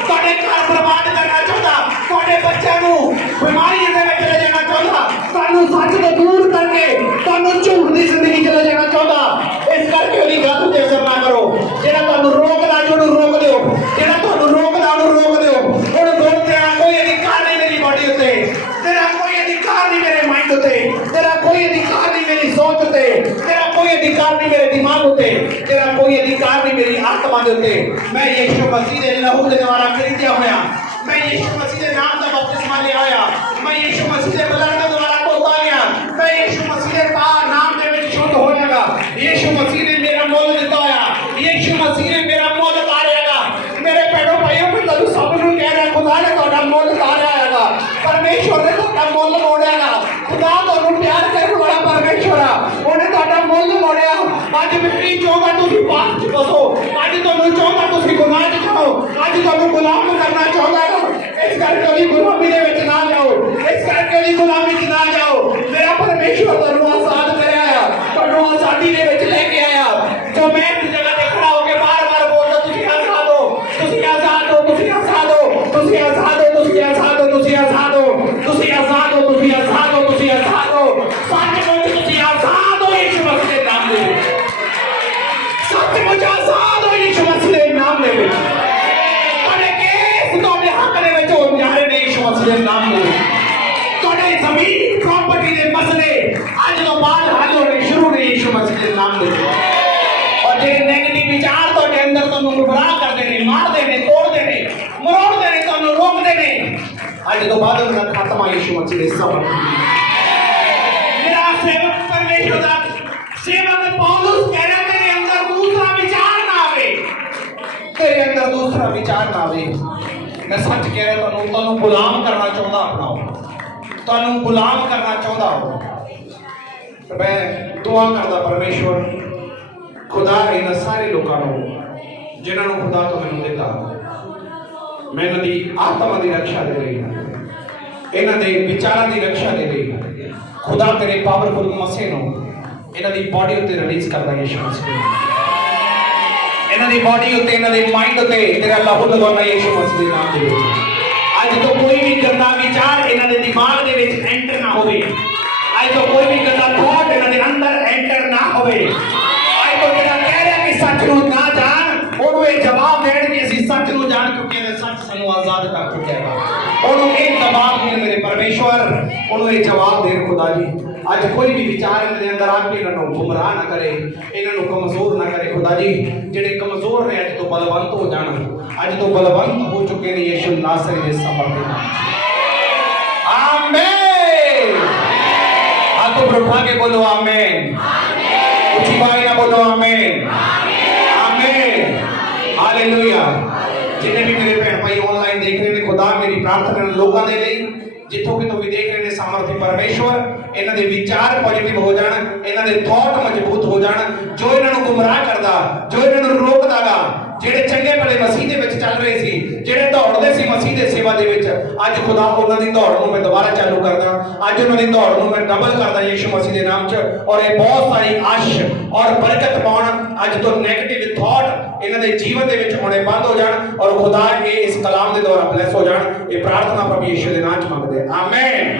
तुहाडे घर बर्बाद करना चाहता, तुहाडे बच्चों नूं बीमारियां दे विच ले जाना चाहता, तुहानू सच तो दूर करके तुहानू झूठ दी जिंदगी च ले जाना चाहता। इस करके ओदी गल ते असर ना करो। जेड़ा तुहानू रोकदा ओनू रोक दिओ, जेड़ा तुहानू रोकदा ओनू रोक दिओ। ओनू बोल तेरा कोई अधिकार नहीं मेरी बॉडी उत्ते, तेरा कोई अधिकार नहीं मेरे माइंड उत्ते, तेरा कोई अधिकार नहीं मेरी सोच उत्ते, तेरा कोई अधिकार नहीं मेरे दिमाग उत्ते, तेरा कोई अधिकार नहीं मेरी आत्मा दे उत्ते। मैं यीशु मसीह दे लहू दे द्वारा खरीदया होया, मैं यीशु मसीह दे नाम दा बपतिस्मा लिया होया, मैं यीशु मसीह दे ब्लड दे द्वारा धोता गया, मैं यीशु मसीह दे नाम दे विच शुद्ध होयागा। यीशु मसीह ने मेरा मोल दिता होया, यीशु मसीह ने मेरा मोल उतारेगा। मेरे भैणों भाइयों मैं तुहानू सब नूं कह रहा, खुदा ने तुहाडा मोल उतारेगा, परमेश्वर ने तुहाडा मोल मोड़ेगा। खुदा तुहानू प्यार करने वाला परमेश्वर आ, उहने तुहाडा मोल मोड़िया। अज मेरी चाहता तुसीं पाप च फसो, अज तुहानू चाहता तुसीं गुनाह च जाओ, अज तुहानू गुलाम करना चाहता है। इस करके ओदी गुलामी दे विच ना जाओ, इस करके ओदी गुलामी च ना जाओ। मेरा परमेश्वर तुहानू आजाद करया आ, तुहानू आजादी दे विच लेके आया। जो मैं इस जगह ते खड़ा होके बार-बार बोलदा तुसीं आजाद हो, तुसीं आजाद हो, तुसीं आजाद हो, तुसीं आजाद हो, तुसीं आजाद हो, तुसीं आजाद हो, तुसीं आजाद हो, तुसीं आजाद हो, तुसीं आजाद हो। सचमुच तुसीं आजाद हो यीशु मसीह दे नाम दे विच, सचमुच आजाद हो यीशु मसीह दे नाम दे विच। तुहाडे केस तुहाडे हक दे विच हो जा रहे ने यीशु मसीह दे नाम दे विच। तुहाडे ज़मीन प्रॉपर्टी दे ਦੇ ਨਾਮ ਦੇ ਵਿੱਚ। ਔਰ ਜਿਹੜੇ ਨੈਗੇਟਿਵ ਵਿਚਾਰ ਤੁਹਾਡੇ ਅੰਦਰ ਤੁਹਾਨੂੰ ਗੁੰਮਰਾਹ ਕਰਦੇ ਨੇ, ਮਾਰਦੇ ਨੇ, ਤੋੜਦੇ ਨੇ, ਮਰੋੜਦੇ ਨੇ, ਤੁਹਾਨੂੰ ਰੋਕਦੇ ਨੇ, ਅੱਜ ਤੋਂ ਬਾਅਦ ਉਹਨਾਂ ਦਾ ਖਾਤਮਾ ਯਿਸੂ ਮਸੀਹ ਦੇ ਸਮਰਥ ਮੇਰਾ ਸੇਵਕ ਪਰਮੇਸ਼ਰ ਦਾ ਸੇਵਕ ਪੌਲੁਸ ਕਹਿ ਰਿਹਾ ਤੇਰੇ ਅੰਦਰ ਦੂਸਰਾ ਵਿਚਾਰ ਨਾ ਆਵੇ, ਤੇਰੇ ਅੰਦਰ ਦੂਸਰਾ ਵਿਚਾਰ ਨਾ ਆਵੇ। ਮੈਂ ਸੱਚ ਕਹਿ ਰਿਹਾ ਤੁਹਾਨੂੰ ਗੁਲਾਮ ਕਰਨਾ ਚਾਹੁੰਦਾ ਆਪਣਾ, ਤੁਹਾਨੂੰ ਗੁਲਾਮ ਕਰਨਾ ਚਾਹੁੰਦਾ ਹੋ। ਮੈਂ ਦੁਆ ਕਰਦਾ ਪਰਮੇਸ਼ਵਰ ਖੁਦਾ ਇਹਨਾਂ ਸਾਰੇ ਲੋਕਾਂ ਨੂੰ ਜਿਨ੍ਹਾਂ ਨੂੰ ਖੁਦਾ ਤੋਂ ਮੈਨੂੰ ਦਿੱਤਾ, ਮੈਂ ਇਹਨਾਂ ਦੀ ਆਤਮਾ ਦੀ ਰੱਖਿਆ ਦੇ ਲਈ, ਇਹਨਾਂ ਦੇ ਵਿਚਾਰਾਂ ਦੀ ਰੱਖਿਆ ਦੇ ਲਈ ਖੁਦਾ ਤੇਰੇ ਪਾਵਰਫੁਲ ਮਸੀਹ ਨੂੰ ਇਹਨਾਂ ਦੀ ਬਾਡੀ ਉੱਤੇ ਰਿਲੀਜ਼ ਕਰਦਾ ਯਿਸੂ ਮਸੀਹ। ਇਹਨਾਂ ਦੀ ਬਾਡੀ ਉੱਤੇ, ਇਹਨਾਂ ਦੇ ਮਾਈਂਡ ਉੱਤੇ ਤੇਰਾ ਲਹੂ ਲਗਾਉਣਾ ਯਿਸੂ ਮਸੀਹ ਦੇ ਨਾਮ ਦੇ ਵਿੱਚ। ਅੱਜ ਤੋਂ ਕੋਈ ਵੀ ਗੰਦਾ ਵਿਚਾਰ ਇਹਨਾਂ ਦੇ ਦਿਮਾਗ ਦੇ ਵਿੱਚ ਐਂਟਰ ਨਾ ਹੋਵੇ। ਅੱਜ ਤੋਂ ਕੋਈ ਵੀ ਗੰਦਾ ਥਾਟ ਇਹਨਾਂ ਦੇ ਅੰਦਰ ਐਂਟਰ ਨਾ ਹੋਵੇ। ਅੱਜ ਤੋਂ ਜਿਹੜਾ ਕਹਿ ਰਿਹਾ ਕਿ ਸੱਚ ਨੂੰ ਨਾ ਜਾਣ, ਉਹਨੂੰ ਇਹ ਜਵਾਬ ਦੇਣ ਕਿ ਅਸੀਂ ਸੱਚ ਨੂੰ ਜਾਣ ਚੁੱਕੇ ਹਾਂ, ਸੱਚ ਸਾਨੂੰ ਆਜ਼ਾਦ ਕਰ ਚੁੱਕਿਆ ਹੈ। ਉਹਨੂੰ ਇਹ ਜਵਾਬ ਦੇਣ ਮੇਰੇ ਪਰਮੇਸ਼ਵਰ, ਉਹਨੂੰ ਇਹ ਜਵਾਬ ਦੇਣ ਖੁਦਾ ਜੀ। ਅੱਜ ਕੋਈ ਵੀ ਵਿਚਾਰ ਇਹਨਾਂ ਦੇ ਅੰਦਰ ਆ ਕੇ ਇਹਨਾਂ ਨੂੰ ਗੁੰਮਰਾਹ ਨਾ ਕਰੇ, ਇਹਨਾਂ ਨੂੰ ਕਮਜ਼ੋਰ ਨਾ ਕਰੇ ਖੁਦਾ ਜੀ। ਜਿਹੜੇ ਕਮਜ਼ੋਰ ਨੇ ਅੱਜ ਤੋਂ ਬਲਵੰਤ ਹੋ ਜਾਣ, ਅੱਜ ਤੋਂ ਬਲਵੰਤ ਹੋ ਚੁੱਕੇ ਨੇ ਯਿਸੂ ਨਾਸਰੀ ਦੇ ਸਮਰਥ ਦੇ ਨਾਮ। आमीन। हाथों पर उठा के बोलो आमीन। ऊंची बाई ना बोलो आमीन। आमीन। हालेलुया। जिन्हें भी मेरे भैन भाई ऑनलाइन देख रहे हैं, खुदा मेरी प्रार्थना लोगों के लिए जिथों भी भी देख रहे हैं सामर्थ्य परमेश्वर इन्हां दे विचार पॉजिटिव हो जाण, इन्हां दे थॉट मजबूत हो जाण। जो इन्हां नूं गुमराह करदा, जो इन्हां नूं रोकदागा, ਜਿਹੜੇ ਚੰਗੇ ਭਲੇ ਮਸੀਹ ਦੇ ਵਿੱਚ ਚੱਲ ਰਹੇ ਸੀ, ਜਿਹੜੇ ਦੌੜਦੇ ਸੀ ਮਸੀਹ ਦੇ ਸੇਵਾ ਦੇ ਵਿੱਚ, ਅੱਜ ਖੁਦਾ ਉਹਨਾਂ ਦੀ ਦੌੜ ਨੂੰ ਮੈਂ ਦੁਬਾਰਾ ਚਾਲੂ ਕਰਦਾ। ਅੱਜ ਉਹਨਾਂ ਦੀ ਦੌੜ ਨੂੰ ਮੈਂ ਡਬਲ ਕਰਦਾ ਯਿਸੂ ਮਸੀਹ ਦੇ ਨਾਮ 'ਚ। ਔਰ ਇਹ ਬਹੁਤ ਸਾਰੀ ਆਸ਼ ਔਰ ਬਰਕਤ ਪਾਉਣ। ਅੱਜ ਤੋਂ ਨੈਗੇਟਿਵ ਥਾਟ ਇਹਨਾਂ ਦੇ ਜੀਵਨ ਦੇ ਵਿੱਚ ਹੋਣੇ ਬੰਦ ਹੋ ਜਾਣ ਔਰ ਖੁਦਾ ਇਹ ਇਸ ਕਲਾਮ ਦੇ ਦੁਆਰਾ ਬਲੈਸ ਹੋ ਜਾਣ। ਇਹ ਪ੍ਰਾਰਥਨਾ ਪ੍ਰਭੂ ਯਿਸੂ ਦੇ ਨਾਮ 'ਚ ਮੰਗਦੇ। ਆਮੀਨ।